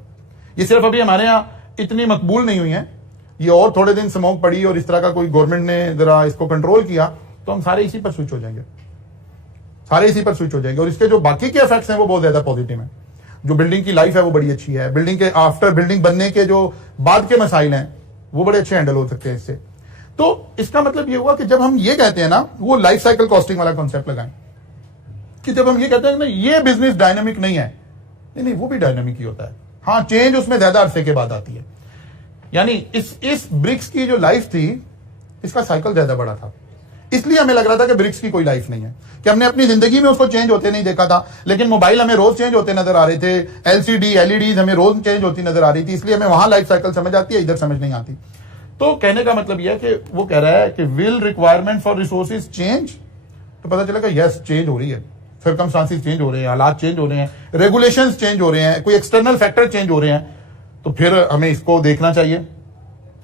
ये सिर्फ अभी हमारे यहाँ इतनी मकबूल नहीं हुई है, ये और थोड़े दिन स्मोक पड़ी और इस तरह का कोई गवर्नमेंट ने जरा इसको कंट्रोल किया तो हम सारे इसी पर स्विच हो जाएंगे, और इसके जो बाकी के इफेक्ट्स हैं वो बहुत ज्यादा पॉजिटिव हैं। जो बिल्डिंग की लाइफ है वो बड़ी अच्छी है, बिल्डिंग के आफ्टर बिल्डिंग बनने के जो बाद के मसाइल हैं वो बड़े अच्छे हैंडल हो सकते हैं इससे। तो इसका मतलब ये हुआ कि जब हम ये कहते हैं ना, वो लाइफ साइकिल कॉस्टिंग वाला कॉन्सेप्ट लगाएं कि जब हम ये कहते हैं ना ये बिजनेस डायनामिक नहीं है, नहीं वो भी डायनामिक ही होता है। हाँ, चेंज उसमें ज्यादा अरसे के बाद आती है। यानी इस ब्रिक्स की जो लाइफ थी, इसका साइकिल ज्यादा बड़ा था, इसलिए हमें लग रहा था कि ब्रिक्स की कोई लाइफ नहीं है, कि हमने अपनी जिंदगी में उसको चेंज होते नहीं देखा था। लेकिन मोबाइल हमें रोज चेंज होते नजर आ रहे थे, एलसीडी एलईडीज हमें रोज चेंज होती नजर आ रही थी, इसलिए हमें वहां लाइफ साइकिल समझ आती है, इधर समझ नहीं आती। तो कहने का मतलब यह है कि वो कह रहा है कि will requirement for resources change, तो पता चलेगा यस चेंज हो रही है, सर्कमस्टांसेस चेंज हो रहे हैं, हालात चेंज हो रहे हैं, रेगुलेशंस चेंज हो रहे हैं, कोई एक्सटर्नल फैक्टर चेंज हो रहे हैं, तो फिर हमें इसको देखना चाहिए।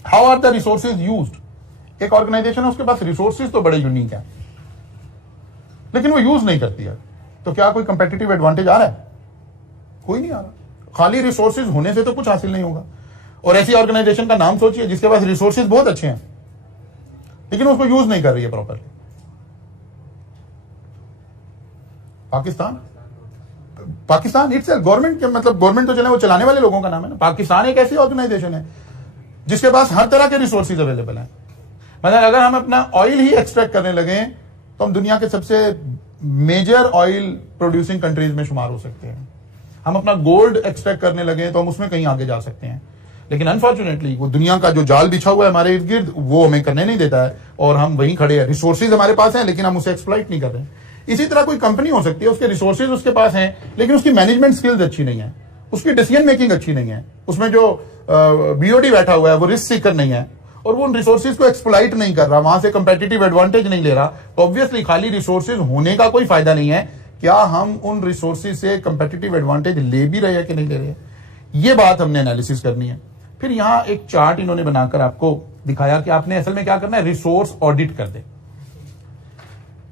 How are the resources used. एक ऑर्गेनाइजेशन है उसके पास रिसोर्सेज तो बड़े यूनिक है लेकिन वो यूज नहीं करती है, तो क्या कोई कंपेटिटिव एडवांटेज आ रहा है? कोई नहीं आ रहा। खाली रिसोर्सेज होने से तो कुछ हासिल नहीं होगा। और ऐसी ऑर्गेनाइजेशन का नाम सोचिए जिसके पास रिसोर्सेज बहुत अच्छे हैं लेकिन उसको यूज नहीं कर रही है प्रॉपरली। पाकिस्तान इट्सेल्फ, गवर्नमेंट के मतलब गवर्नमेंट तो चले, वो चलाने वाले लोगों का नाम है ना। पाकिस्तान एक ऐसी ऑर्गेनाइजेशन है जिसके पास हर तरह के रिसोर्सेज अवेलेबल हैं। मतलब अगर हम अपना ऑयल ही एक्सट्रैक्ट करने लगे तो हम दुनिया के सबसे मेजर ऑयल प्रोड्यूसिंग कंट्रीज में शुमार हो सकते हैं। हम अपना गोल्ड एक्सट्रैक्ट करने लगे तो हम उसमें कहीं आगे जा सकते हैं। लेकिन अनफॉर्चुनेटली वो दुनिया का जो जाल बिछा हुआ है हमारे इर्द गिर्द, वो हमें करने नहीं देता है और हम वहीं खड़े हैं। रिसोर्सेज हमारे पास हैं लेकिन हम उसे एक्सप्लॉइट नहीं कर रहे हैं। इसी तरह कोई कंपनी हो सकती है, उसके रिसोर्सेज उसके पास हैं, लेकिन उसकी मैनेजमेंट स्किल्स अच्छी नहीं है, उसकी डिसीजन मेकिंग अच्छी नहीं है, उसमें जो बीओडी बैठा हुआ है वो रिस्क सीकर नहीं है, और वो उन रिसोर्सेज को एक्सप्लॉइट नहीं कर रहा, वहां से कंपेटिटिव एडवांटेज नहीं ले रहा, तो ऑब्वियसली खाली रिसोर्सेज होने का कोई फायदा नहीं है। क्या हम उन रिसोर्सेज से कंपेटिटिव एडवांटेज ले भी रहे हैं कि नहीं ले रहे हैं, ये बात हमने एनालिसिस करनी है। फिर यहां एक चार्ट इन्होंने बनाकर आपको दिखाया कि आपने असल में क्या करना है, रिसोर्स ऑडिट कर दे।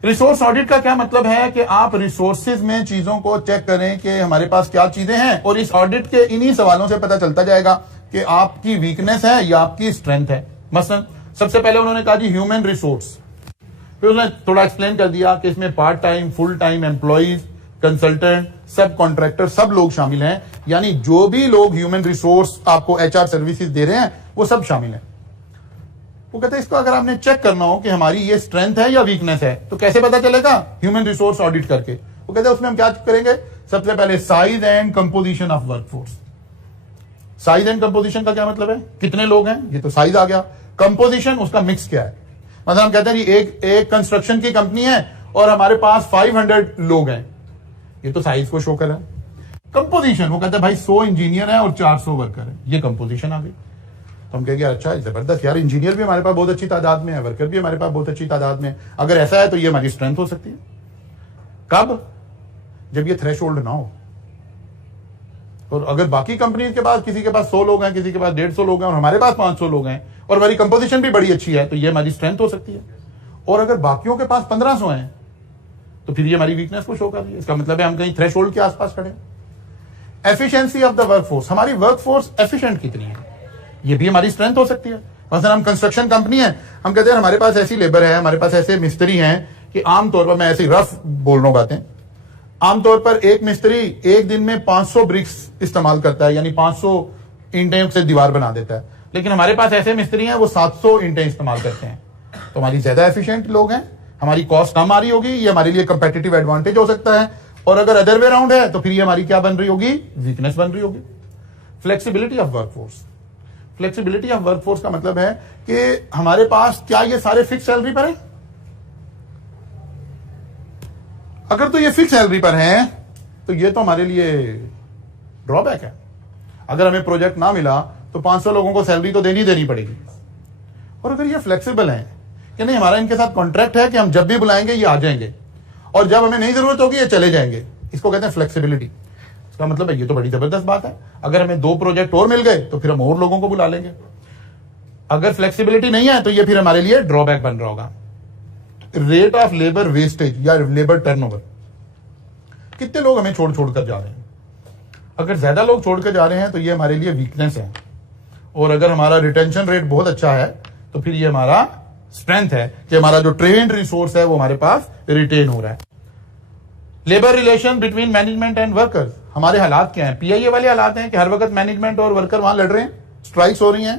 रिसोर्स ऑडिट का क्या मतलब है कि आप रिसोर्सेज में चीजों को चेक करें कि हमारे पास क्या चीजें हैं, और इस ऑडिट के इन्हीं सवालों से पता चलता जाएगा कि आपकी वीकनेस है या आपकी स्ट्रेंथ है। मसलन सबसे पहले उन्होंने कहा जी ह्यूमन रिसोर्स, फिर उन्होंने थोड़ा एक्सप्लेन कर दिया कि इसमें part time, full time employees, consultant, सब कॉन्ट्रैक्टर, सब लोग शामिल हैं, यानी जो भी लोग ह्यूमन रिसोर्स आपको एचआर सर्विसेज दे रहे हैं वो सब शामिल हैं। वो कहते हैं इसको अगर आपने चेक करना हो कि हमारी ये स्ट्रेंथ है या वीकनेस है तो कैसे पता चलेगा, ह्यूमन रिसोर्स ऑडिट करके। वो कहते हैं उसमें हम क्या करेंगे, सबसे पहले size and composition of workforce. Size and composition का क्या मतलब है, कितने लोग हैं, ये तो साइज आ गया। कंपोजिशन, उसका मिक्स क्या है, मतलब हम कहते हैं एक कंस्ट्रक्शन की कंपनी है और हमारे पास 500 लोग हैं, ये तो साइज को शो कर रहा है। कंपोजिशन, वो कहते हैं भाई 100 इंजीनियर है और 400 वर्कर है, ये कंपोजिशन आ गई। तो हम कहेंगे अच्छा जबरदस्त यार, इंजीनियर भी हमारे पास बहुत अच्छी तादाद में है, वर्कर भी हमारे पास बहुत अच्छी तादाद में है, अगर ऐसा है तो ये हमारी स्ट्रेंथ हो सकती है। कब, जब ये थ्रेशोल्ड ना हो। और अगर बाकी कंपनी के पास किसी के पास 100 लोग हैं, किसी के पास 150 लोग हैं और हमारे पास 500 लोग हैं और हमारी कंपोजिशन भी बड़ी अच्छी है, तो ये हमारी स्ट्रेंथ हो सकती है। और अगर बाकियों के पास 1500 हैं तो फिर ये हमारी वीकनेस को शो कर रही है। इसका मतलब है हम कहीं थ्रेशोल्ड के आसपास खड़े। एफिशिएंसी ऑफ द वर्कफोर्स, हमारी वर्कफोर्स एफिशिएंट कितनी है, ये भी हमारी स्ट्रेंथ हो सकती है। मतलब हम कंस्ट्रक्शन कंपनी है, हम कहते हैं हमारे पास ऐसी लेबर है, हमारे पास ऐसे मिस्त्री हैं कि आमतौर पर, मैं ऐसे रफ बोल रहा हूं बातें, आमतौर पर एक मिस्त्री एक दिन में 500 ब्रिक्स इस्तेमाल करता है, यानी 500 ईंटें से दीवार बना देता है। लेकिन हमारे पास ऐसे मिस्त्री हैं वो 700 ईंटें इस्तेमाल करते हैं, तो हमारी ज्यादा एफिशिएंट लोग हैं, हमारी कॉस्ट कम आ रही होगी, ये हमारे लिए कंपेटिटिव एडवांटेज हो सकता है। और अगर अदर वे राउंड है तो फिर ये हमारी क्या बन रही होगी, वीकनेस बन रही होगी। Flexibility of workforce, flexibility of workforce का मतलब है कि हमारे पास क्या ये सारे फिक्स सैलरी पर है। अगर तो ये फिक्स सैलरी पर हैं तो ये तो हमारे लिए ड्रॉबैक है। अगर हमें प्रोजेक्ट ना मिला तो 500 लोगों को सैलरी तो देनी पड़ेगी। और अगर ये फ्लेक्सिबल है कि नहीं, हमारा इनके साथ कॉन्ट्रैक्ट है कि हम जब भी बुलाएंगे ये आ जाएंगे और जब हमें नहीं जरूरत होगी ये चले जाएंगे, इसको कहते हैं फ्लेक्सिबिलिटी। इसका मतलब है ये तो बड़ी जबरदस्त बात है। अगर हमें 2 प्रोजेक्ट और मिल गए तो फिर हम और लोगों को बुला लेंगे। अगर फ्लेक्सिबिलिटी नहीं है तो ये फिर हमारे लिए ड्रॉबैक बन रहा होगा। रेट ऑफ लेबर वेस्टेज या लेबर टर्नओवर, कितने लोग हमें छोड़ कर जा रहे हैं। अगर ज्यादा लोग छोड़ कर जा रहे हैं तो ये हमारे लिए वीकनेस है। और अगर हमारा रिटेंशन रेट बहुत अच्छा है तो फिर ये हमारा स्ट्रेंथ है कि हमारा जो ट्रेन्ड रिसोर्स है वो हमारे पास रिटेन हो रहा है। Labour relation between management and workers, हमारे हालात क्या हैं, पीआईए वाले हालात हैं कि हर वक्त मैनेजमेंट और वर्कर वहां लड़ रहे हैं, स्ट्राइक्स हो रही हैं,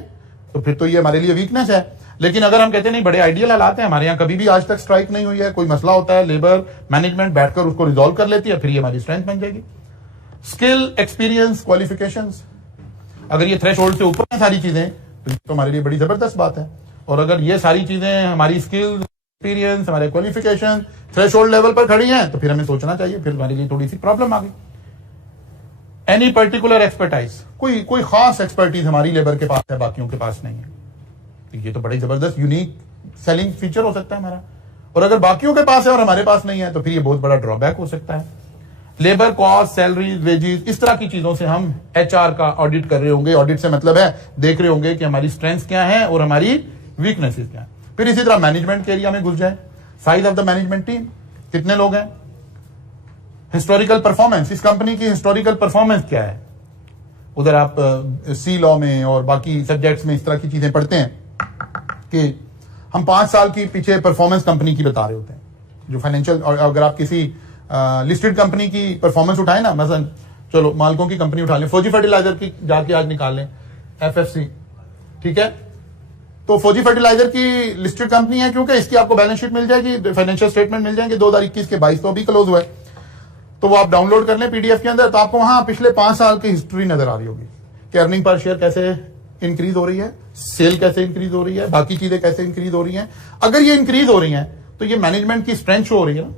तो फिर तो ये हमारे लिए वीकनेस है। लेकिन अगर हम कहते हैं नहीं बड़े आइडियल हालात हैं, हमारे यहाँ कभी भी आज तक स्ट्राइक नहीं हुई है, कोई मसला होता है लेबर मैनेजमेंट बैठकर उसको रिजॉल्व कर लेती है, फिर ये हमारी स्ट्रेंथ बन जाएगी। स्किल, एक्सपीरियंस, क्वालिफिकेशंस, अगर ये थ्रेशोल्ड से ऊपर है सारी चीजें तो हमारे लिए बड़ी जबरदस्त बात है। और अगर ये सारी चीजें हमारी स्किल, एक्सपीरियंस, हमारे क्वालिफिकेशन थ्रेशोल्ड लेवल पर खड़ी हैं तो फिर हमें सोचना चाहिए, फिर हमारे लिए थोड़ी सी प्रॉब्लम आ गई। एनी पर्टिकुलर एक्सपर्टाइज, कोई खास एक्सपर्टीज हमारी लेबर के पास है, बाकियों के पास नहीं है, तो ये तो बड़ी जबरदस्त यूनिक सेलिंग फीचर हो सकता है हमारा। और अगर बाकियों के पास है और हमारे पास नहीं है तो फिर ये बहुत बड़ा ड्रॉबैक हो सकता है। लेबर कॉस्ट, सैलरी, वेजेस, इस तरह की चीजों से हम एचआर का ऑडिट कर रहे होंगे। ऑडिट से मतलब है देख रहे होंगे कि हमारी स्ट्रेंथ्स क्या है और हमारी वीकनेसेस क्या है। फिर इसी तरह मैनेजमेंट के एरिया में घुस जाए, size of the management team, कितने लोग हैं, हिस्टोरिकल परफॉर्मेंस, इस कंपनी की हिस्टोरिकल परफॉर्मेंस क्या है। उधर आप सी लॉ में और बाकी सब्जेक्ट्स में इस तरह की चीजें पढ़ते हैं कि हम 5 साल की पीछे परफॉर्मेंस कंपनी की बता रहे होते हैं, जो फाइनेंशियल। और अगर आप किसी लिस्टेड कंपनी की परफॉर्मेंस उठाए ना, मसलन चलो मालकों की कंपनी उठा लें, फौजी फर्टिलाइजर की जाके आज निकाल लें, एफएफसी, ठीक है, तो फौजी फर्टिलाइजर की लिस्टेड कंपनी है क्योंकि इसकी आपको बैलेंस शीट मिल जाएगी, फाइनेंशियल स्टेटमेंट मिल जाएंगे 2021 के 22 तो अभी क्लोज हुआ है, तो वो आप डाउनलोड कर लें पीडीएफ के अंदर, तो आपको वहां पिछले 5 साल की हिस्ट्री नजर आ रही होगी कि अर्निंग पर शेयर कैसे इंक्रीज हो रही है, सेल कैसे इंक्रीज हो रही है, बाकी चीजें कैसे इंक्रीज हो रही हैं। अगर ये इंक्रीज हो रही हैं तो ये मैनेजमेंट की स्ट्रेंथ शो हो रही है ना।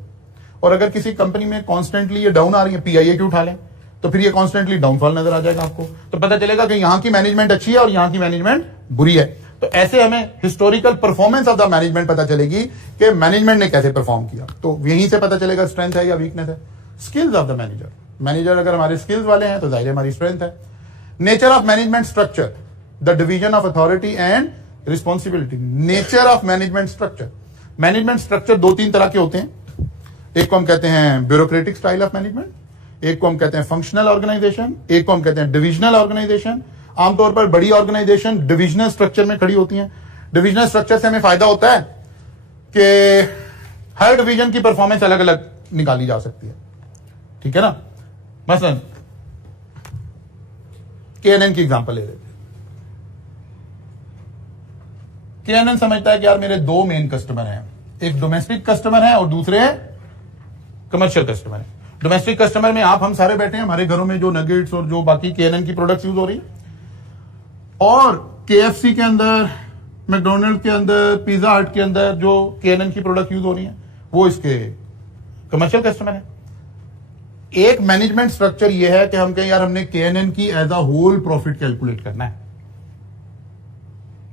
और अगर किसी कंपनी में कॉन्स्टेंटली ये डाउन आ रही है, पीआईए की उठा लें, तो फिर ये कॉन्स्टेंटली डाउनफॉल नजर आ जाएगा आपको, तो पता चलेगा कि यहां की मैनेजमेंट अच्छी है और यहां की मैनेजमेंट बुरी है। तो ऐसे हमें historical performance of the management पता चलेगी कि मैनेजमेंट ने कैसे परफॉर्म किया, तो यहीं से पता चलेगा स्ट्रेंथ है या वीकनेस है। स्किल्स ऑफ द मैनेजर अगर हमारे स्किल्स वाले हैं तो जाहिर है हमारी स्ट्रेंथ है। Nature of management structure, the division of authority and responsibility. Nature of management structure, management structure दो तीन तरह के होते हैं। एक को हम कहते हैं ब्यूरोक्रेटिक स्टाइल ऑफ मैनेजमेंट, एक को हम कहते हैं फंक्शनल ऑर्गेनाइजेशन, एक को हम कहते हैं डिविजनल ऑर्गेनाइजेशन। आमतौर पर बड़ी ऑर्गेनाइजेशन डिविजनल स्ट्रक्चर में खड़ी होती हैं। डिविजनल स्ट्रक्चर से हमें फायदा होता है कि हर डिवीजन की परफॉर्मेंस अलग अलग निकाली जा सकती है, ठीक है ना। मसलन केएनएन की एग्जांपल ले लेते हैं। केएनएन समझता है कि यार मेरे दो मेन कस्टमर हैं, एक डोमेस्टिक कस्टमर है और दूसरे कमर्शियल कस्टमर है। डोमेस्टिक कस्टमर में आप हम सारे बैठे हैं, हमारे घरों में जो नगेट्स और जो बाकी केएनएन की प्रोडक्ट्स यूज हो रही है, और केएफसी के अंदर, मैकडोनल्ड के अंदर, पिज्जा हट के अंदर जो केएनएन की प्रोडक्ट यूज हो रही है वो इसके कमर्शियल कस्टमर है। एक मैनेजमेंट स्ट्रक्चर ये है कि हम कहें यार हमने केएनएन की as a whole profit calculate करना है,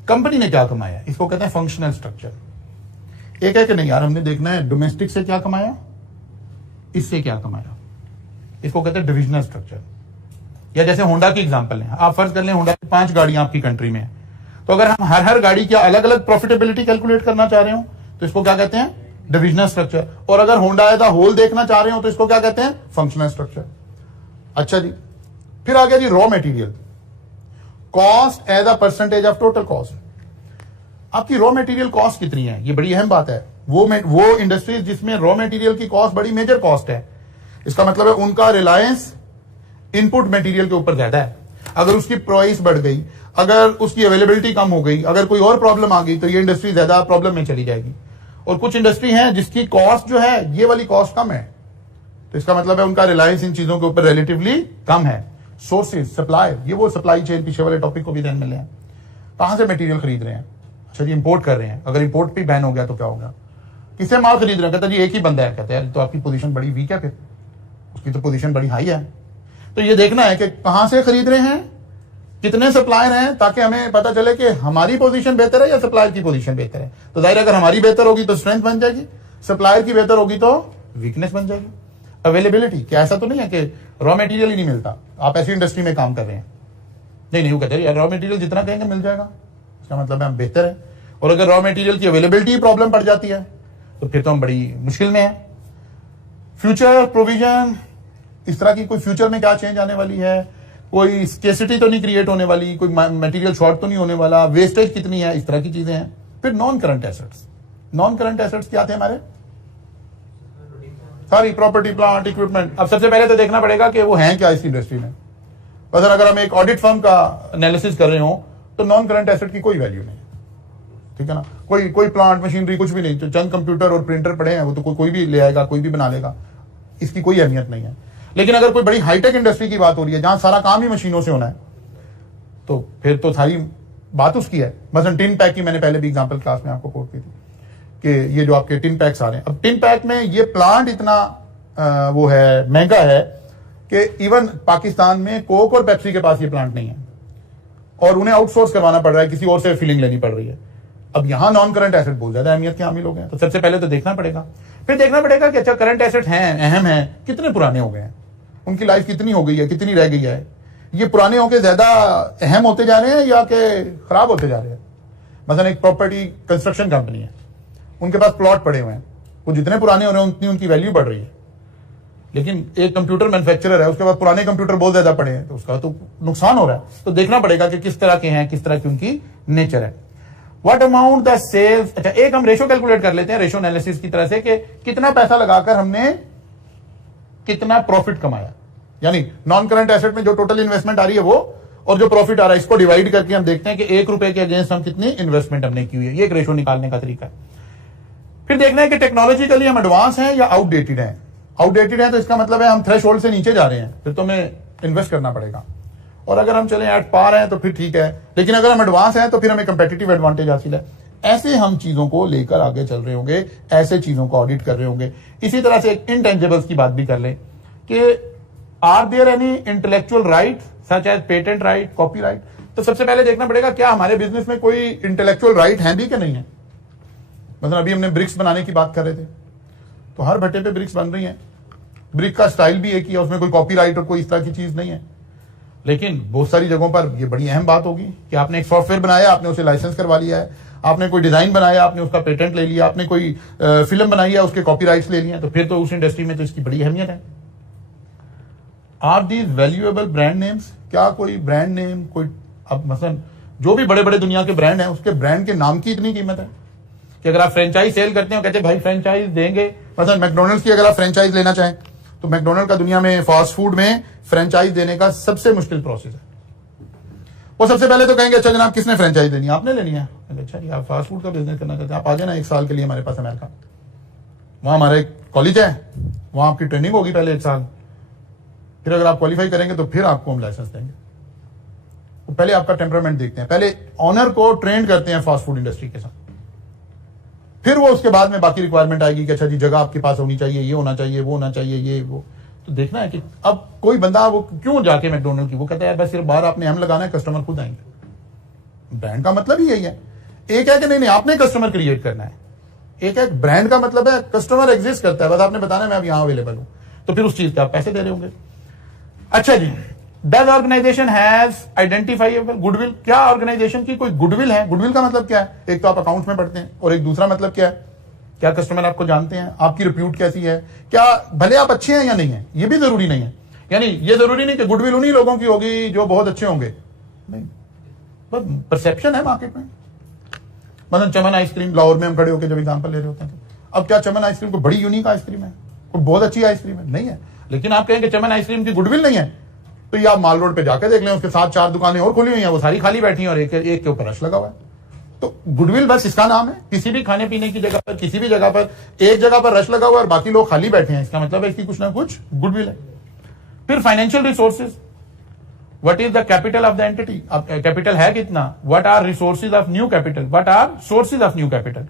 कंपनी ने क्या कमाया, इसको कहते हैं फंक्शनल स्ट्रक्चर। एक है कि नहीं यार हमने देखना है डोमेस्टिक से क्या कमाया, इससे क्या कमाया, इसको कहते हैं डिविजनल स्ट्रक्चर। या जैसे होंडा की एग्जांपल है, आप फर्ज कर लें होंडा की 5 गाड़ियां आपकी कंट्री में है, तो अगर हम हर गाड़ी की अलग अलग प्रॉफिटेबिलिटी कैलकुलेट करना चाह रहे हो तो इसको क्या कहते हैं, डिविजनल स्ट्रक्चर। और अगर होंडा एज अ होल देखना चाह रहे हो तो इसको क्या कहते हैं, फंक्शनल स्ट्रक्चर। अच्छा जी, फिर आ गया जी raw material cost as a percentage of total cost. आपकी रॉ मटेरियल कॉस्ट कितनी है, ये बड़ी अहम बात है। वो इंडस्ट्रीज जिसमें रॉ मटेरियल की कॉस्ट बड़ी मेजर कॉस्ट है, इसका मतलब है उनका रिलायंस इनपुट मटेरियल के ऊपर ज्यादा है। अगर उसकी प्राइस बढ़ गई, अगर उसकी अवेलेबिलिटी कम हो गई, अगर कोई और प्रॉब्लम आ गई तो ये इंडस्ट्री ज्यादा प्रॉब्लम में चली जाएगी। और कुछ इंडस्ट्री है जिसकी कॉस्ट जो है ये वाली कॉस्ट कम है, तो इसका मतलब है उनका रिलायंस इन चीजों के ऊपर रिलेटिवली कम है। सोर्सेज, सप्लाई, ये वो सप्लाई चेन पीछे वाले टॉपिक को भी ध्यान में लें। कहां से मटेरियल खरीद रहे हैं, अच्छा जी इंपोर्ट कर रहे हैं, अगर इंपोर्ट भी बैन हो गया तो क्या होगा, किसे माल खरीद रहे हैं, कहता जी एक ही बंदा है, कहते हैं तो आपकी पोजीशन बड़ी वीक है, फिर उसकी तो पोजीशन बड़ी हाई है। तो ये देखना है कि कहां से खरीद रहे हैं, कितने सप्लायर हैं, ताकि हमें पता चले कि हमारी पोजीशन बेहतर है या सप्लायर की पोजीशन बेहतर है। तो जाहिर अगर हमारी बेहतर होगी तो स्ट्रेंथ बन जाएगी, सप्लायर की बेहतर होगी तो वीकनेस बन जाएगी। अवेलेबिलिटी, क्या ऐसा तो नहीं है कि रॉ मटेरियल ही नहीं मिलता, आप ऐसी इंडस्ट्री में काम कर रहे हैं, नहीं वो कहते हैं रॉ मटेरियल जितना कहेंगे मिल जाएगा, इसका मतलब है हम बेहतर है। और अगर रॉ मटेरियल की अवेलेबिलिटी प्रॉब्लम पड़ जाती है तो फिर तो हम बड़ी मुश्किल में है। फ्यूचर प्रोविजन, इस तरह की कोई फ्यूचर में क्या चेंज आने वाली है, कोई स्केसिटी तो नहीं क्रिएट होने वाली, कोई मटेरियल शॉर्ट तो नहीं होने वाला, वेस्टेज कितनी है, इस तरह की चीजें हैं। फिर non current assets, non current assets क्या थे हमारे, सारी प्रॉपर्टी, प्लांट, इक्विपमेंट। अब सबसे पहले तो देखना पड़ेगा कि वो हैं क्या इस इंडस्ट्री में। मतलब अगर हम एक ऑडिट फर्म का एनालिसिस कर रहे हो तो नॉन करंट एसेट की कोई वैल्यू नहीं, ठीक है ना। कोई प्लांट, मशीनरी कुछ भी नहीं, तो चंद कंप्यूटर और प्रिंटर पड़े हैं, वो तो कोई भी ले आएगा, कोई भी बना लेगा, इसकी कोई अहमियत नहीं है। लेकिन अगर कोई बड़ी हाईटेक इंडस्ट्री की बात हो रही है जहां सारा काम ही मशीनों से होना है, तो फिर तो सारी बात उसकी है। मसलन टिन पैक की मैंने पहले भी एग्जांपल क्लास में आपको कोट की थी कि ये जो आपके टिन पैक्स आ रहे हैं, अब टिन पैक में ये प्लांट इतना वो है, महंगा है कि इवन पाकिस्तान में कोक और पेप्सी के पास ये प्लांट नहीं है और उन्हें आउटसोर्स करवाना पड़ रहा है, किसी और से फिलिंग लेनी पड़ रही है। अब यहां नॉन करंट एसेट बहुत ज्यादा अहमियत के हामिल हो गए हैं। तो सबसे पहले तो देखना पड़ेगा, फिर देखना पड़ेगा कि अच्छा करंट एसेट हैं, अहम है, कितने पुराने हो गए हैं, उनकी लाइफ कितनी हो गई है, कितनी रह गई है, ये पुराने होकर ज्यादा अहम होते जा रहे हैं या कि खराब होते जा रहे हैं। मतलब एक प्रॉपर्टी कंस्ट्रक्शन कंपनी है, उनके पास प्लॉट पड़े हुए हैं, वो जितने पुराने हो रहे हैं उतनी उनकी वैल्यू बढ़ रही है। लेकिन एक कंप्यूटर मैन्युफैक्चरर है, उसके बाद पुराने कंप्यूटर बहुत ज्यादा पड़े हैं, तो उसका तो नुकसान हो रहा है। तो देखना पड़ेगा कि किस तरह के हैं, किस तरह की उनकी नेचर है। व्हाट अमाउंट द सेल्स, अच्छा एक हम रेशो कैलकुलेट कर लेते हैं रेशो एनालिसिस की तरह से कि कितना पैसा लगाकर हमने कितना प्रॉफिट कमाया, यानी नॉन करंट एसेट में जो टोटल इन्वेस्टमेंट आ रही है वो, और जो प्रॉफिट आ रहा है, इसको डिवाइड करके हम देखते हैं कि 1 रुपए के अगेंस्ट हम कितनी इन्वेस्टमेंट हमने की हुई है। ये एक रेशो निकालने का तरीका है। फिर देखना है कि टेक्नोलॉजिकली हम एडवांस हैं या आउटडेटेड हैं। आउटडेटेड है तो इसका मतलब है हम थ्रेशोल्ड से नीचे जा रहे हैं, फिर तो हमें इन्वेस्ट करना पड़ेगा। और अगर हम चले एट पार हैं तो फिर ठीक है, लेकिन अगर हम एडवांस हैं तो फिर हमें कंपेटिटिव एडवांटेज हासिल है। ऐसे हम चीजों को लेकर आगे चल रहे होंगे, ऐसे चीजों को ऑडिट कर रहे होंगे। इसी तरह से एक इंटेंजिबल्स की बात भी कर लें कि are there any intellectual right such as patent right, copyright. तो सबसे पहले देखना पड़ेगा क्या हमारे बिजनेस में कोई इंटेलेक्चुअल राइट है भी कि नहीं है। मतलब अभी हमने ब्रिक्स बनाने की बात कर रहे थे, तो हर भट्टे पे ब्रिक्स बन रही हैं, ब्रिक का स्टाइल भी एक ही है, उसमें कोई कॉपीराइट और कोई इस तरह की चीज नहीं है। लेकिन बहुत सारी जगहों पर ये बड़ी अहम बात होगी कि आपने एक सॉफ्टवेयर बनाया, आपने उसे लाइसेंस करवा लिया है, आपने कोई डिजाइन बनाया, आपने उसका पेटेंट ले लिया, आपने कोई फिल्म बनाई है, उसके कॉपीराइट्स ले लिए, तो फिर तो उस इंडस्ट्री में तो इसकी बड़ी अहमियत है। Are these valuable brand names, क्या कोई ब्रांड नेम, कोई अब मसलन जो भी बड़े बड़े दुनिया के ब्रांड हैं, उसके ब्रांड के नाम की इतनी कीमत है कि अगर आप फ्रेंचाइज सेल करते हो, कहते हैं भाई फ्रेंचाइज देंगे। मसलन मैकडोनल्ड्स की अगर आप फ्रेंचाइज लेना चाहें तो मैकडोनल्ड का दुनिया में फास्ट फूड में फ्रेंचाइज देने का सबसे मुश्किल प्रोसेस है। वो सबसे पहले तो कहेंगे अच्छा जनाब किसने फ्रेंचाइज देनी है, आपने लेनी है। अच्छा जी आप फास्ट फूड का बिजनेस करना चाहते हैं, आप आ जाना 1 साल के लिए हमारे पास अमेरिका, वहां हमारा एक कॉलेज है, वहां आपकी ट्रेनिंग होगी पहले 1 साल, फिर अगर आप क्वालिफाई करेंगे तो फिर आपको हम लाइसेंस देंगे। तो पहले आपका टेम्परामेंट देखते हैं, पहले ऑनर को ट्रेन करते हैं फास्ट फूड इंडस्ट्री के साथ, फिर वो उसके बाद में बाकी रिक्वायरमेंट आएगी कि अच्छा जी जगह आपके पास होनी चाहिए, ये होना चाहिए, वो होना चाहिए, ये वो। तो देखना है कि अब कोई बंदा वो क्यों जाके मैकडोनल्ड की, वो कहता है बस सिर्फ बाहर आपने हम लगाना है, कस्टमर खुद आएंगे। ब्रांड का मतलब ही यही है। एक है कि नहीं आपने कस्टमर क्रिएट करना है, एक है ब्रांड का मतलब है कस्टमर एग्जिस्ट करता है, बस आपने बताना है मैं अब यहां अवेलेबल हूं, तो फिर उस चीज के आप पैसे दे रहे होंगे। अच्छा जी, does organisation has identifiable goodwill, क्या ऑर्गेनाइजेशन की कोई गुडविल है। गुडविल का मतलब क्या है, एक तो आप अकाउंट्स में पढ़ते हैं, और एक दूसरा मतलब क्या है, क्या कस्टमर आपको जानते हैं, आपकी रिप्यूट कैसी है, क्या भले आप अच्छे हैं या नहीं है, ये भी जरूरी नहीं है। यानी ये जरूरी नहीं कि गुडविल उन्हीं लोगों की होगी जो बहुत अच्छे होंगे, नहीं, बस परसेप्शन है मार्केट में। मतलब चमन आइसक्रीम, लाहौर में हम खड़े होकर जब एग्जांपल ले रहे होते हैं, अब क्या चमन आइसक्रीम कोई बड़ी यूनिक आइसक्रीम है, कोई बहुत अच्छी आइसक्रीम है, नहीं है। लेकिन आप कहेंगे चमन आइसक्रीम की गुडविल नहीं है, तो ये आप माल रोड पे जाकर देख लें, उसके साथ 4 दुकानें और खुली हुई हैं, वो सारी खाली बैठी हैं और एक के ऊपर रश लगा हुआ है। तो गुडविल बस इसका नाम है। किसी भी खाने पीने की जगह पर, किसी भी जगह पर एक जगह पर रश लगा हुआ है और बाकी लोग खाली बैठे हैं, इसका मतलब है इसकी कुछ ना कुछ गुडविल है। फिर financial resources, what is the capital of the entity, अब कैपिटल है कितना, what are resources of new capital, what are sources of new capital.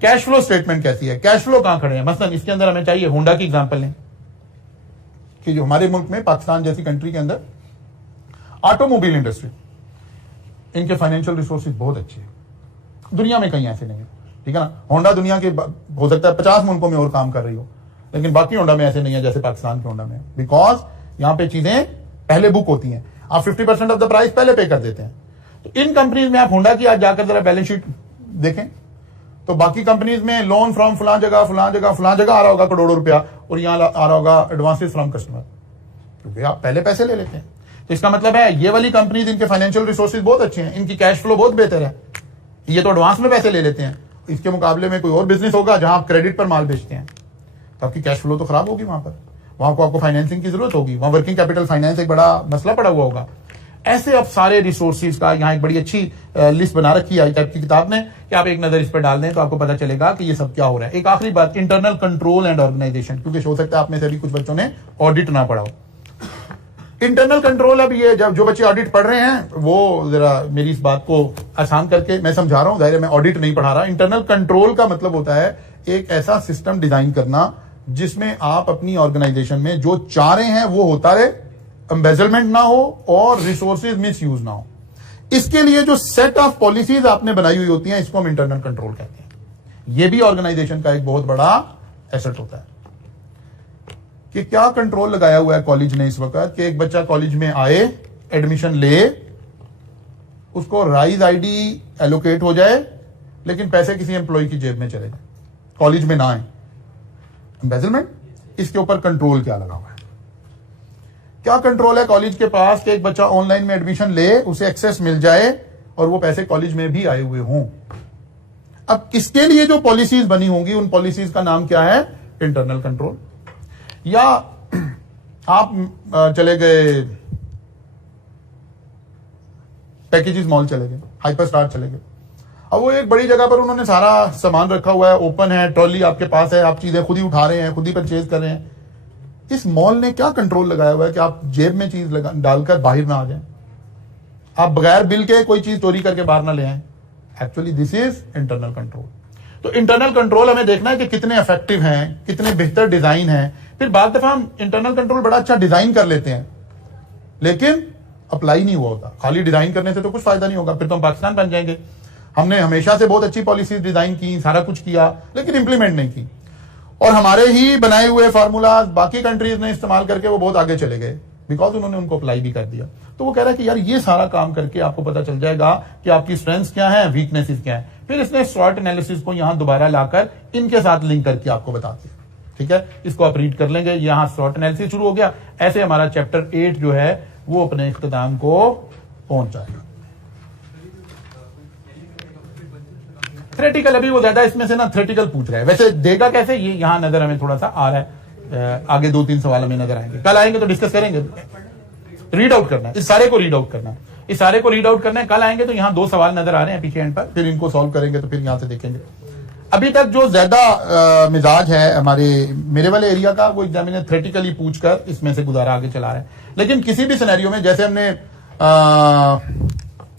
Cash flow statement कैसी है, कैश फ्लो कहां खड़े हैं। मसलन इसके अंदर हमें चाहिए, होंडा की एग्जांपल लें कि जो हमारे मुल्क में, पाकिस्तान जैसी कंट्री के अंदर ऑटोमोबाइल इंडस्ट्री, इनके फाइनेंशियल रिसोर्सेज बहुत अच्छे हैं, दुनिया में कहीं ऐसे नहीं है, ठीक है ना। होंडा दुनिया के हो सकता है 50 मुल्कों में और काम कर रही हो, लेकिन बाकी होंडा में ऐसे नहीं है जैसे पाकिस्तान के होंडा में, बिकॉज यहां पे चीजें पहले बुक होती हैं, आप 50% ऑफ द प्राइस पहले पे कर देते हैं। तो इन कंपनीज में आप होंडा की आज जाकर जरा बैलेंस शीट देखें तो बाकी कंपनीज में लोन फ्रॉम फलां जगह आ रहा होगा करोड़ों रुपया, और यहां आ रहा होगा एडवांसेस फ्रॉम कस्टमर, क्योंकि आप पहले पैसे ले लेते हैं। तो इसका मतलब है ये वाली कंपनीज, इनके फाइनेंशियल रिसोर्सेज बहुत अच्छे हैं, इनकी कैश फ्लो बहुत बेहतर है, ये तो एडवांस में पैसे ले लेते हैं। इसके मुकाबले में कोई और बिजनेस होगा जहां आप क्रेडिट पर माल बेचते हैं, तो आपकी कैश फ्लो तो खराब होगी, वहां पर वहां को आपको फाइनेंसिंग की जरूरत होगी, वहां वर्किंग कैपिटल फाइनेंस एक बड़ा मसला पड़ा हुआ होगा। ऐसे अब सारे रिसोर्सेज का यहाँ एक बड़ी अच्छी लिस्ट बना रखी है टाइप की किताब ने, कि आप एक नजर इस पर डाल दें तो आपको पता चलेगा कि ये सब क्या हो रहा है। एक आखिरी बात, इंटरनल कंट्रोल एंड ऑर्गेनाइजेशन, क्योंकि हो सकता है आप में से भी कुछ बच्चों ने ऑडिट ना पढ़ा हो। इंटरनल कंट्रोल, अब ये जब जो बच्चे ऑडिट पढ़ रहे हैं वो जरा मेरी इस बात को आसान करके मैं समझा रहा हूं, जाहिर है मैं ऑडिट नहीं पढ़ा रहा। इंटरनल कंट्रोल का मतलब होता है एक ऐसा सिस्टम डिजाइन करना जिसमें आप अपनी ऑर्गेनाइजेशन में जो चाह रहे हैं वो होता रहे, एम्बेजलमेंट ना हो और रिसोर्सेज मिस यूज ना हो। इसके लिए जो सेट ऑफ पॉलिसीज आपने बनाई हुई होती हैं, इसको हम इंटरनल कंट्रोल कहते हैं। यह भी ऑर्गेनाइजेशन का एक बहुत बड़ा एसेट होता है कि क्या कंट्रोल लगाया हुआ है कॉलेज ने इस वक्त, कि एक बच्चा कॉलेज में आए, एडमिशन ले, उसको राइज आईडी एलोकेट हो जाए, लेकिन पैसे किसी एम्प्लॉय की जेब में चले जाए, कॉलेज में ना आए। एम्बेजलमेंट, इसके ऊपर कंट्रोल क्या लगा हुआ है, क्या कंट्रोल है कॉलेज के पास कि एक बच्चा ऑनलाइन में एडमिशन ले, उसे एक्सेस मिल जाए और वो पैसे कॉलेज में भी आए हुए हों। अब इसके लिए जो पॉलिसीज बनी होंगी, उन पॉलिसीज का नाम क्या है, इंटरनल कंट्रोल। या आप चले गए पैकेजेस मॉल, चले गए हाइपर स्टार, चले गए, अब वो एक बड़ी जगह पर उन्होंने सारा सामान रखा हुआ है, ओपन है, ट्रॉली आपके पास है, आप चीजें खुद ही उठा रहे हैं, खुद ही परचेज कर रहे हैं। इस मॉल ने क्या कंट्रोल लगाया हुआ है कि आप जेब में चीज डालकर बाहर ना आ जाए, आप बगैर बिल के कोई चीज चोरी करके बाहर ना ले आए। Actually this is internal control. तो इंटरनल कंट्रोल हमें देखना है कि कितने इफेक्टिव हैं, कितने बेहतर डिजाइन है। फिर बाद दफा हम इंटरनल कंट्रोल बड़ा अच्छा डिजाइन कर लेते हैं लेकिन अप्लाई नहीं हुआ होता। खाली डिजाइन करने से तो कुछ फायदा नहीं होगा, फिर तो हम पाकिस्तान बन जाएंगे। हमने हमेशा से बहुत अच्छी पॉलिसीज डिजाइन की, सारा कुछ किया, लेकिन इंप्लीमेंट नहीं की, और हमारे ही बनाए हुए फार्मूलाज बाकी कंट्रीज ने इस्तेमाल करके वो बहुत आगे चले गए बिकॉज उन्होंने उनको अप्लाई भी कर दिया। तो वो कह रहा है कि यार ये सारा काम करके आपको पता चल जाएगा कि आपकी स्ट्रेंथ्स क्या है, वीकनेसेस क्या है। फिर इसने स्वॉट एनालिसिस को यहां दोबारा लाकर इनके साथ लिंक करके आपको बताते हैं। ठीक है, इसको आप रीड कर लेंगे। यहां स्वॉट एनालिसिस शुरू हो गया। ऐसे हमारा चैप्टर 8 जो है वो अपने इख्तिताम को पहुंच जाएगा। थ्योरेटिकल अभी वो ज्यादा इसमें से ना थ्योरेटिकल पूछ रहा है, वैसे देगा कैसे ये यहां नजर हमें थोड़ा सा आ रहा है। आगे 2-3 सवाल हमें नजर आएंगे, कल आएंगे तो डिस्कस करेंगे। रीड आउट करना है, इस सारे को रीड आउट करना है, इस सारे को रीड आउट करना है। कल आएंगे तो यहां 2 सवाल नजर आ रहे हैं पीछे एंड पर, फिर इनको सॉल्व करेंगे तो फिर यहां से देखेंगे। अभी तक जो ज्यादा मिजाज है हमारे मेरे वाले एरिया का, वो एग्जामिनर थ्योरेटिकली पूछकर इसमें से गुजारा आगे चला रहा है। लेकिन किसी भी सिनेरियो में, जैसे हमने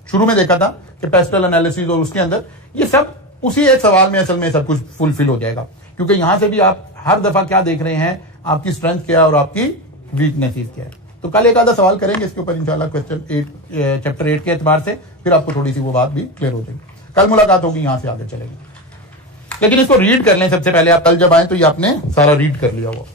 शुरू में देखा था कि पेस्टल एनालिसिस और उसके अंदर ये सब उसी एक सवाल में असल में सब कुछ फुलफिल हो जाएगा, क्योंकि यहां से भी आप हर दफा क्या देख रहे हैं, आपकी स्ट्रेंथ क्या है और आपकी वीकनेसेस क्या है। तो कल एक आधा सवाल करेंगे इसके ऊपर इंशाल्लाह क्वेश्चन 8 चैप्टर 8 के एतबार से, फिर आपको थोड़ी सी वो बात भी क्लियर हो जाएगी। कल मुलाकात होगी, यहां से आगे चलेगी। लेकिन इसको रीड कर लें सबसे पहले। आप कल जब आए तो ये आपने सारा रीड कर लिया हुआ।